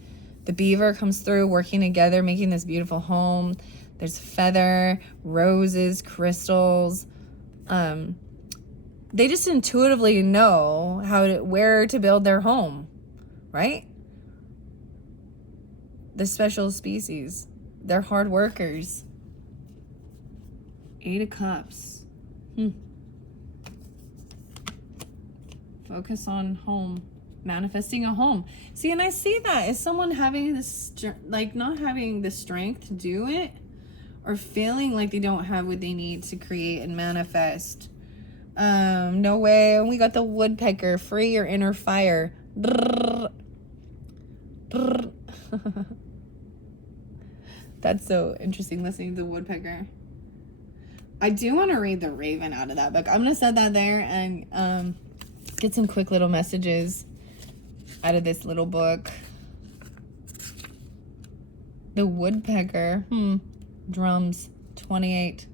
the beaver comes through working together, making this beautiful home. There's feather, roses, crystals. They just intuitively know where to build their home, right? The special species. They're hard workers. 8 of Cups. Focus on home. Manifesting a home. See, and I see that. Is someone having this, like, not having the strength to do it? Or feeling like they don't have what they need to create and manifest? No way. And we got the woodpecker. Free your inner fire. That's so interesting listening to the woodpecker. I do want to read the raven out of that book. I'm going to set that there and get some quick little messages out of this little book. The woodpecker. Drums. 28.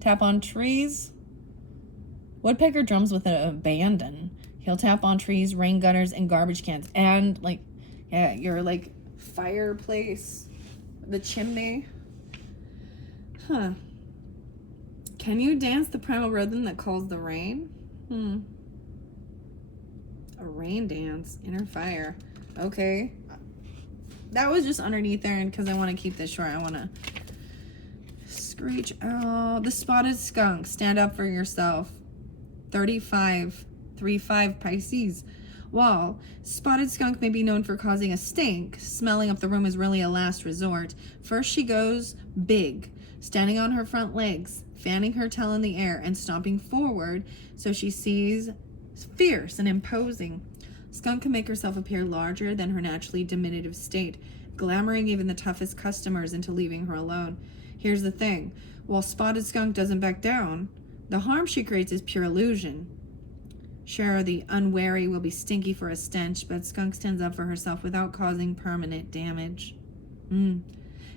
Tap on trees. Woodpecker drums with an abandon. He'll tap on trees, rain gutters, and garbage cans. And, like, yeah, your, like, fireplace. The chimney. Huh. Can you dance the primal rhythm that calls the rain? A rain dance. Inner fire. Okay. That was just underneath there, and because I want to keep this short, I want to screech out. The spotted skunk. Stand up for yourself. 35. 3-5 Pisces. While spotted skunk may be known for causing a stink, smelling up the room is really a last resort. First she goes big, standing on her front legs, fanning her tail in the air and stomping forward so she sees fierce and imposing. Skunk can make herself appear larger than her naturally diminutive state, glamoring even the toughest customers into leaving her alone. Here's the thing. While spotted skunk doesn't back down, the harm she creates is pure illusion. Sure, the unwary will be stinky for a stench, but skunk stands up for herself without causing permanent damage. Can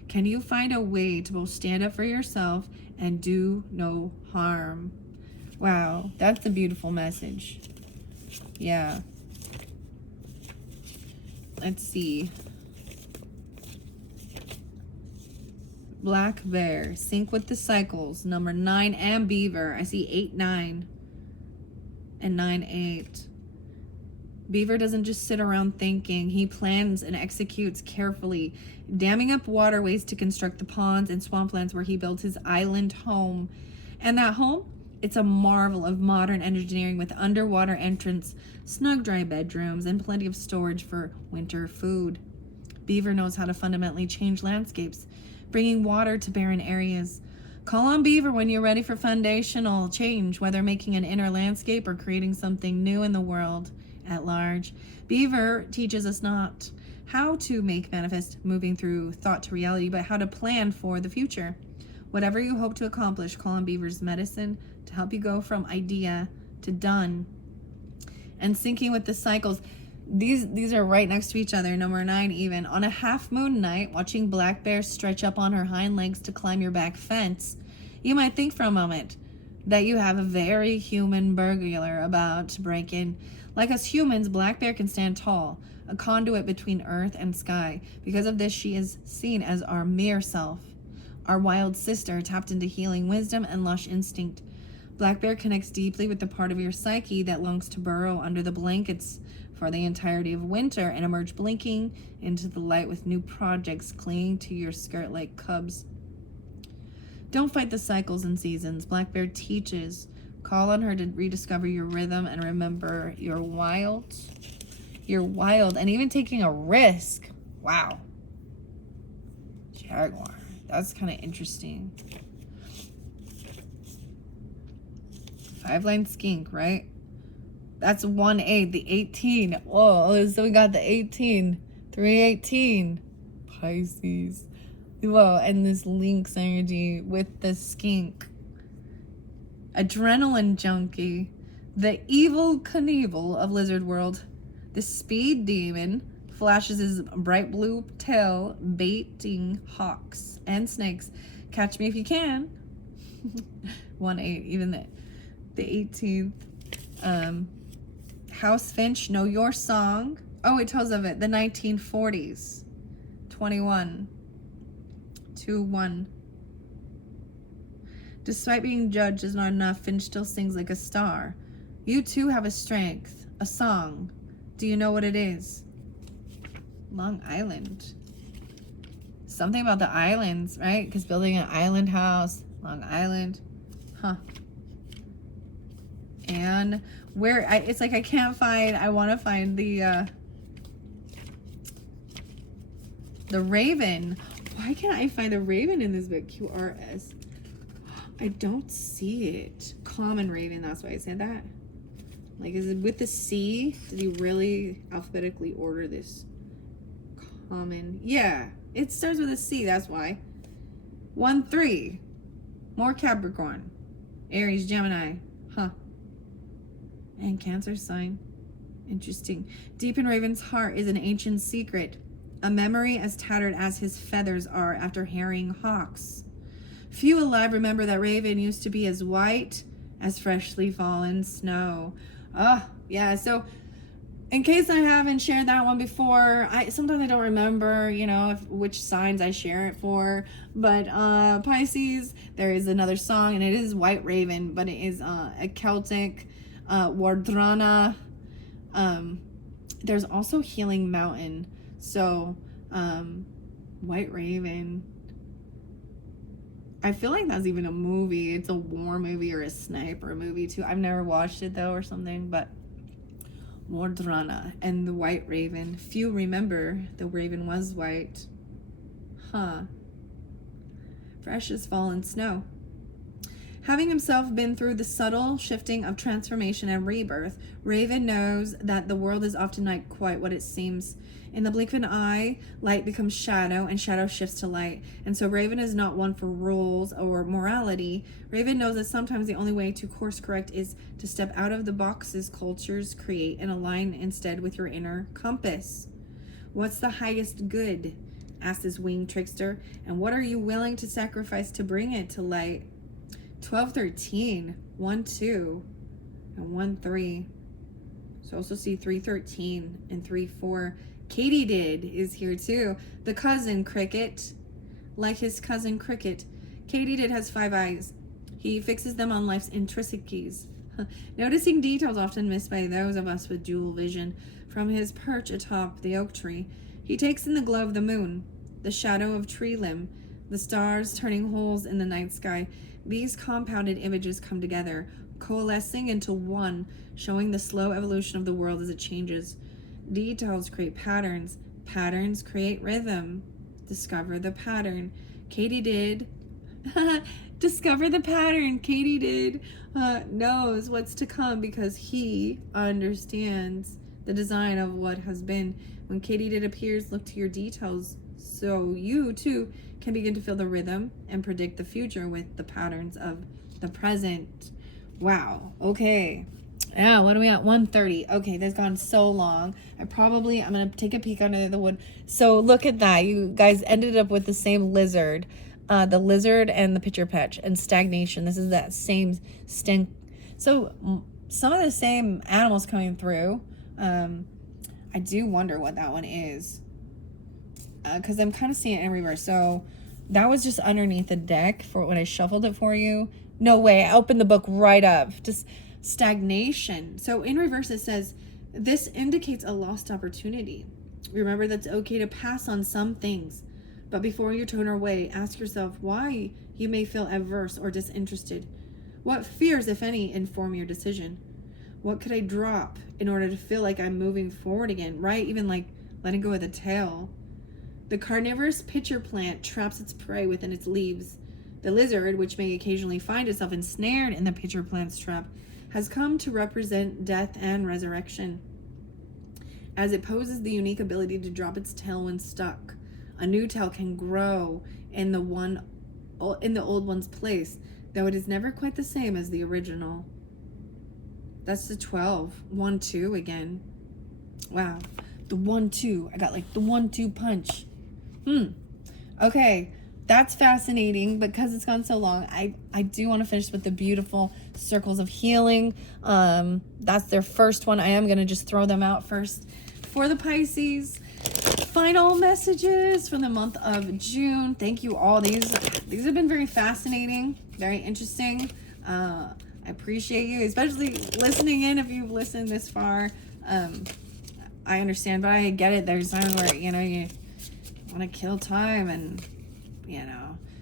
you find a way to both stand up for yourself and do no harm? Wow, that's a beautiful message. Yeah. Let's see. Black bear, sync with the cycles, number 9, and beaver. I see 8, 9, and 9, 8. Beaver doesn't just sit around thinking. He plans and executes carefully, damming up waterways to construct the ponds and swamplands where he builds his island home. And that home, it's a marvel of modern engineering with underwater entrance, snug dry bedrooms, and plenty of storage for winter food. Beaver knows how to fundamentally change landscapes, bringing water to barren areas. Call on Beaver when you're ready for foundational change, whether making an inner landscape or creating something new in the world at large. Beaver teaches us not how to make manifest, moving through thought to reality, but how to plan for the future. Whatever you hope to accomplish, call on Beaver's medicine to help you go from idea to done. And syncing with the cycles. These are right next to each other, number 9 even. On a half moon night, watching black bear stretch up on her hind legs to climb your back fence, you might think for a moment that you have a very human burglar about to break in. Like us humans, black bear can stand tall, a conduit between earth and sky. Because of this, she is seen as our mere self, our wild sister, tapped into healing wisdom and lush instinct. Black bear connects deeply with the part of your psyche that longs to burrow under the blankets for the entirety of winter and emerge blinking into the light with new projects clinging to your skirt like cubs. Don't fight the cycles and seasons. Black bear teaches. Call on her to rediscover your rhythm and remember you're wild. You're wild and even taking a risk. Wow. Jaguar. That's kind of interesting. 5-line skink, right? That's 1-8, the 18. Whoa, so we got the 18. 318. Pisces. Whoa, and this lynx energy with the skink. Adrenaline junkie. The evil Knievel of lizard world. The speed demon flashes his bright blue tail, baiting hawks and snakes. Catch me if you can. 1-8, even the 18th. House Finch, Know Your Song. Oh, it tells of it. The 1940s. 21. 2-1. Despite being judged as not enough, Finch still sings like a star. You too have a strength, a song. Do you know what it is? Long Island. Something about the islands, right? Because building an island house, Long Island. Huh. And where it's like I can't find, I want to find the raven. Why can't I find the raven in this book? QRS. I don't see it. Common raven, that's why I said that. Like, is it with the C? Did he really alphabetically order this? Common. Yeah, it starts with a C, that's why. 1-3. More Capricorn. Aries, Gemini. Huh. And Cancer sign. Interesting. Deep in Raven's heart is an ancient secret. A memory as tattered as his feathers are after harrying hawks. Few alive remember that Raven used to be as white as freshly fallen snow. Oh, yeah. So in case I haven't shared that one before, sometimes I don't remember, which signs I share it for. But Pisces, there is another song, and it is White Raven, but it is a Celtic Wardrana. There's also Healing Mountain. So White Raven. I feel like that's even a movie. It's a war movie or a sniper movie too. I've never watched it though or something, but Wardrana and the White Raven. Few remember the raven was white. Huh. Fresh as fallen snow. Having himself been through the subtle shifting of transformation and rebirth, Raven knows that the world is often not quite what it seems. In the blink of an eye, light becomes shadow, and shadow shifts to light. And so Raven is not one for rules or morality. Raven knows that sometimes the only way to course correct is to step out of the boxes cultures create and align instead with your inner compass. What's the highest good? Asks this winged trickster. And what are you willing to sacrifice to bring it to light? 12, 13, 1, 2, and 1, 3. So also see 3, 13, and 3, 4. Katydid is here too. The cousin cricket. Like his cousin cricket, Katydid has 5 eyes. He fixes them on life's intricacies, noticing details often missed by those of us with dual vision. From his perch atop the oak tree, he takes in the glow of the moon, the shadow of tree limb, the stars turning holes in the night sky. These compounded images come together, coalescing into one, showing the slow evolution of the world as it changes. Details create patterns. Patterns create rhythm. Discover the pattern. Katydid. Discover the pattern. Katydid knows what's to come because he understands the design of what has been. When Katydid appears, look to your details so you too can begin to feel the rhythm and predict the future with the patterns of the present. Wow. Okay. Yeah, what are we at? 1:30. Okay, that's gone so long. I'm gonna take a peek under the wood. So look at that. You guys ended up with the same lizard. The lizard and the pitcher patch and stagnation. This is that same stink. So some of the same animals coming through. I do wonder what that one is. Because I'm kind of seeing it in reverse. So that was just underneath the deck for when I shuffled it for you. No way. I opened the book right up. Just stagnation. So in reverse, it says, this indicates a lost opportunity. Remember that's okay to pass on some things. But before you turn away, ask yourself why you may feel averse or disinterested. What fears, if any, inform your decision? What could I drop in order to feel like I'm moving forward again, right? Even like letting go of the tail. The carnivorous pitcher plant traps its prey within its leaves. The lizard, which may occasionally find itself ensnared in the pitcher plant's trap, has come to represent death and resurrection, as it poses the unique ability to drop its tail when stuck. A new tail can grow in the old one's place, though it is never quite the same as the original. That's the 12. 1, 2 again. Wow. The 1, 2. I got like the 1, 2 punch. Okay. That's fascinating because it's gone so long. I do want to finish with the beautiful circles of healing. That's their first one. I am going to just throw them out first for the Pisces. Final messages for the month of June. Thank you all. These have been very fascinating, very interesting. I appreciate you, especially listening in if you've listened this far. I understand, but I get it. There's times where, you want to kill time and,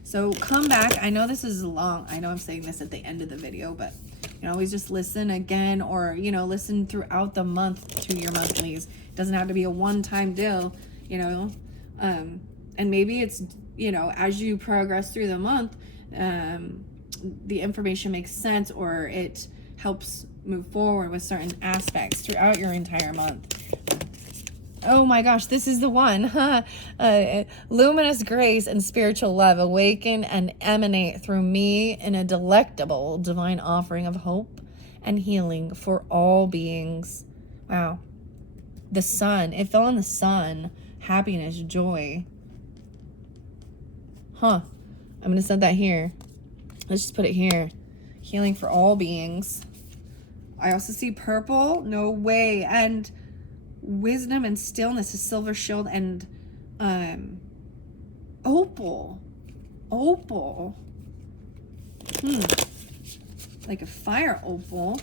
So come back. I know this is long. I know I'm saying this at the end of the video, but you can always just listen again or, listen throughout the month to your monthlies. It doesn't have to be a one-time deal, and maybe it's, as you progress through the month, the information makes sense or it helps move forward with certain aspects throughout your entire month. Oh my gosh, this is the one. Luminous grace and spiritual love awaken and emanate through me in a delectable divine offering of hope and healing for all beings. Wow. The sun. It fell on the sun. Happiness, joy. I'm going to set that here. Let's just put it here. Healing for all beings. I also see purple. No way. And wisdom and stillness, a silver shield, and opal. Like a fire opal.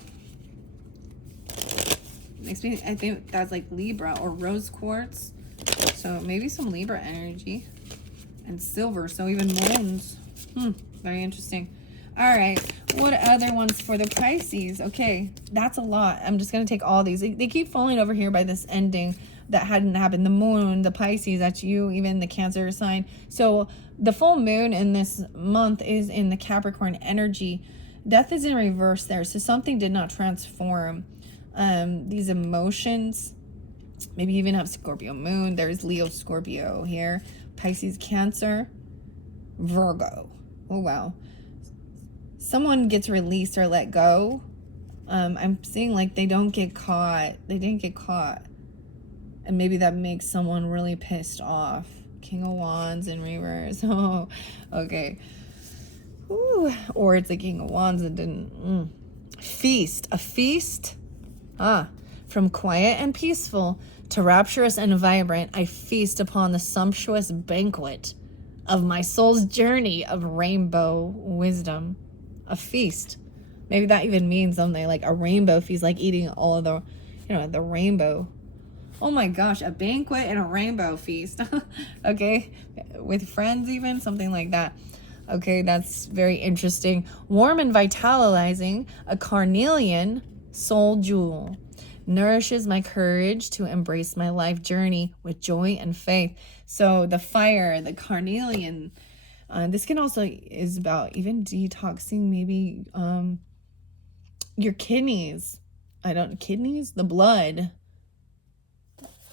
Makes me, I think that's like Libra or rose quartz. So maybe some Libra energy. And silver, so even moons. Very interesting. All right, what other ones for the Pisces? Okay, that's a lot. I'm just going to take all these. They keep falling over here by this ending that hadn't happened. The moon, the Pisces, that's you, even the Cancer sign. So the full moon in this month is in the Capricorn energy. Death is in reverse there, so something did not transform. These emotions, maybe even have Scorpio moon. There's Leo, Scorpio here. Pisces, Cancer, Virgo. Oh, wow. Someone gets released or let go. I'm seeing like they don't get caught. They didn't get caught. And maybe that makes someone really pissed off. King of Wands in reverse. Oh, okay. Ooh, or it's a King of Wands that didn't. Feast. A feast? From quiet and peaceful to rapturous and vibrant, I feast upon the sumptuous banquet of my soul's journey of rainbow wisdom. A feast. Maybe that even means something like a rainbow feast, like eating all of the, the rainbow. Oh my gosh, a banquet and a rainbow feast. Okay, with friends even, something like that. Okay, that's very interesting. Warm and vitalizing, a carnelian soul jewel nourishes my courage to embrace my life journey with joy and faith. So the fire, the carnelian, this can also is about even detoxing maybe your kidneys. The blood.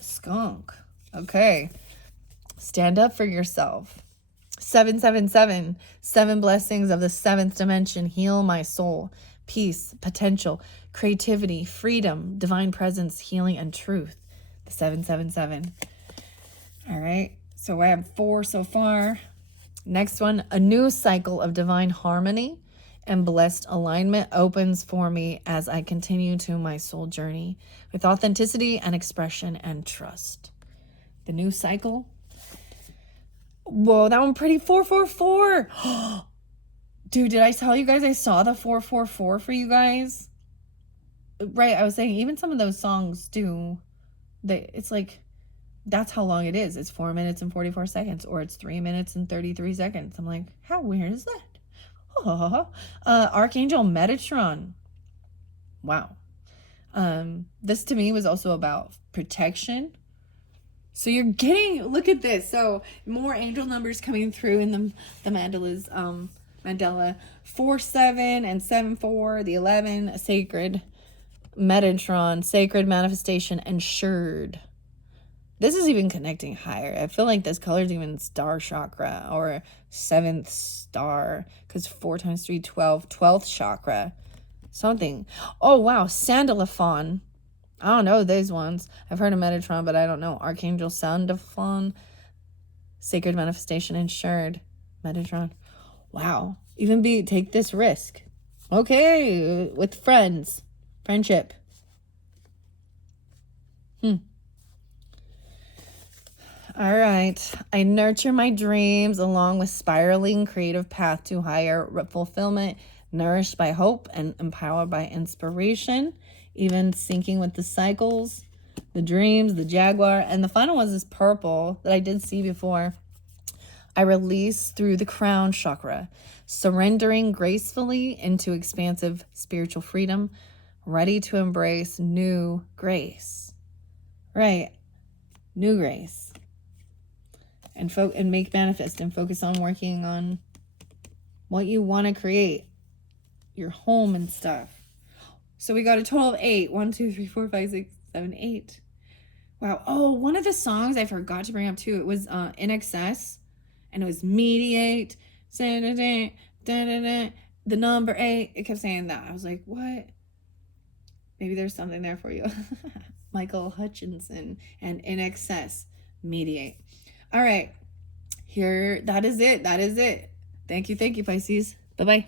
Skunk. Okay. Stand up for yourself. 777, 7 blessings of the 7th dimension heal my soul. Peace, potential, creativity, freedom, divine presence, healing, and truth. The 777. All right. So I have 4 so far. Next one, a new cycle of divine harmony and blessed alignment opens for me as I continue to my soul journey with authenticity and expression and trust. The new cycle. Whoa, that one pretty. 444. Dude, did I tell you guys I saw the 444 for you guys? Right, I was saying even some of those songs do. It's like, that's how long it is. It's 4 minutes and 44 seconds, or it's 3 minutes and 33 seconds. I'm like, how weird is that? Archangel Metatron. Wow. This to me was also about protection. So you're getting, look at this. So more angel numbers coming through in the mandalas, mandala. 4-7 and 7-4, the 11, sacred. Metatron, sacred manifestation, ensured. This is even connecting higher. I feel like this color is even star chakra or 7th star, because 4 times 3, 12, 12th chakra. Something. Oh, wow. Sandalphon. I don't know these ones. I've heard of Metatron, but I don't know. Archangel Sandalphon, sacred manifestation, ensured. Metatron. Wow. Even take this risk. Okay. With friends. Friendship. All right. I nurture my dreams along with spiraling creative path to higher fulfillment, nourished by hope and empowered by inspiration, even syncing with the cycles, the dreams, the jaguar. And the final one is purple that I did see before. I release through the crown chakra, surrendering gracefully into expansive spiritual freedom, ready to embrace new grace. Right. New grace. And make manifest and focus on working on what you want to create, your home and stuff. So we got a total of 8. 1, 2, 3, 4, 5, 6, 7, 8. Wow. Oh, one of the songs I forgot to bring up too. It was In Excess, and it was Mediate. The number 8. It kept saying that. I was like, what? Maybe there's something there for you. Michael Hutchinson and In Excess, Mediate. All right, that is it. Thank you, Pisces. Bye-bye.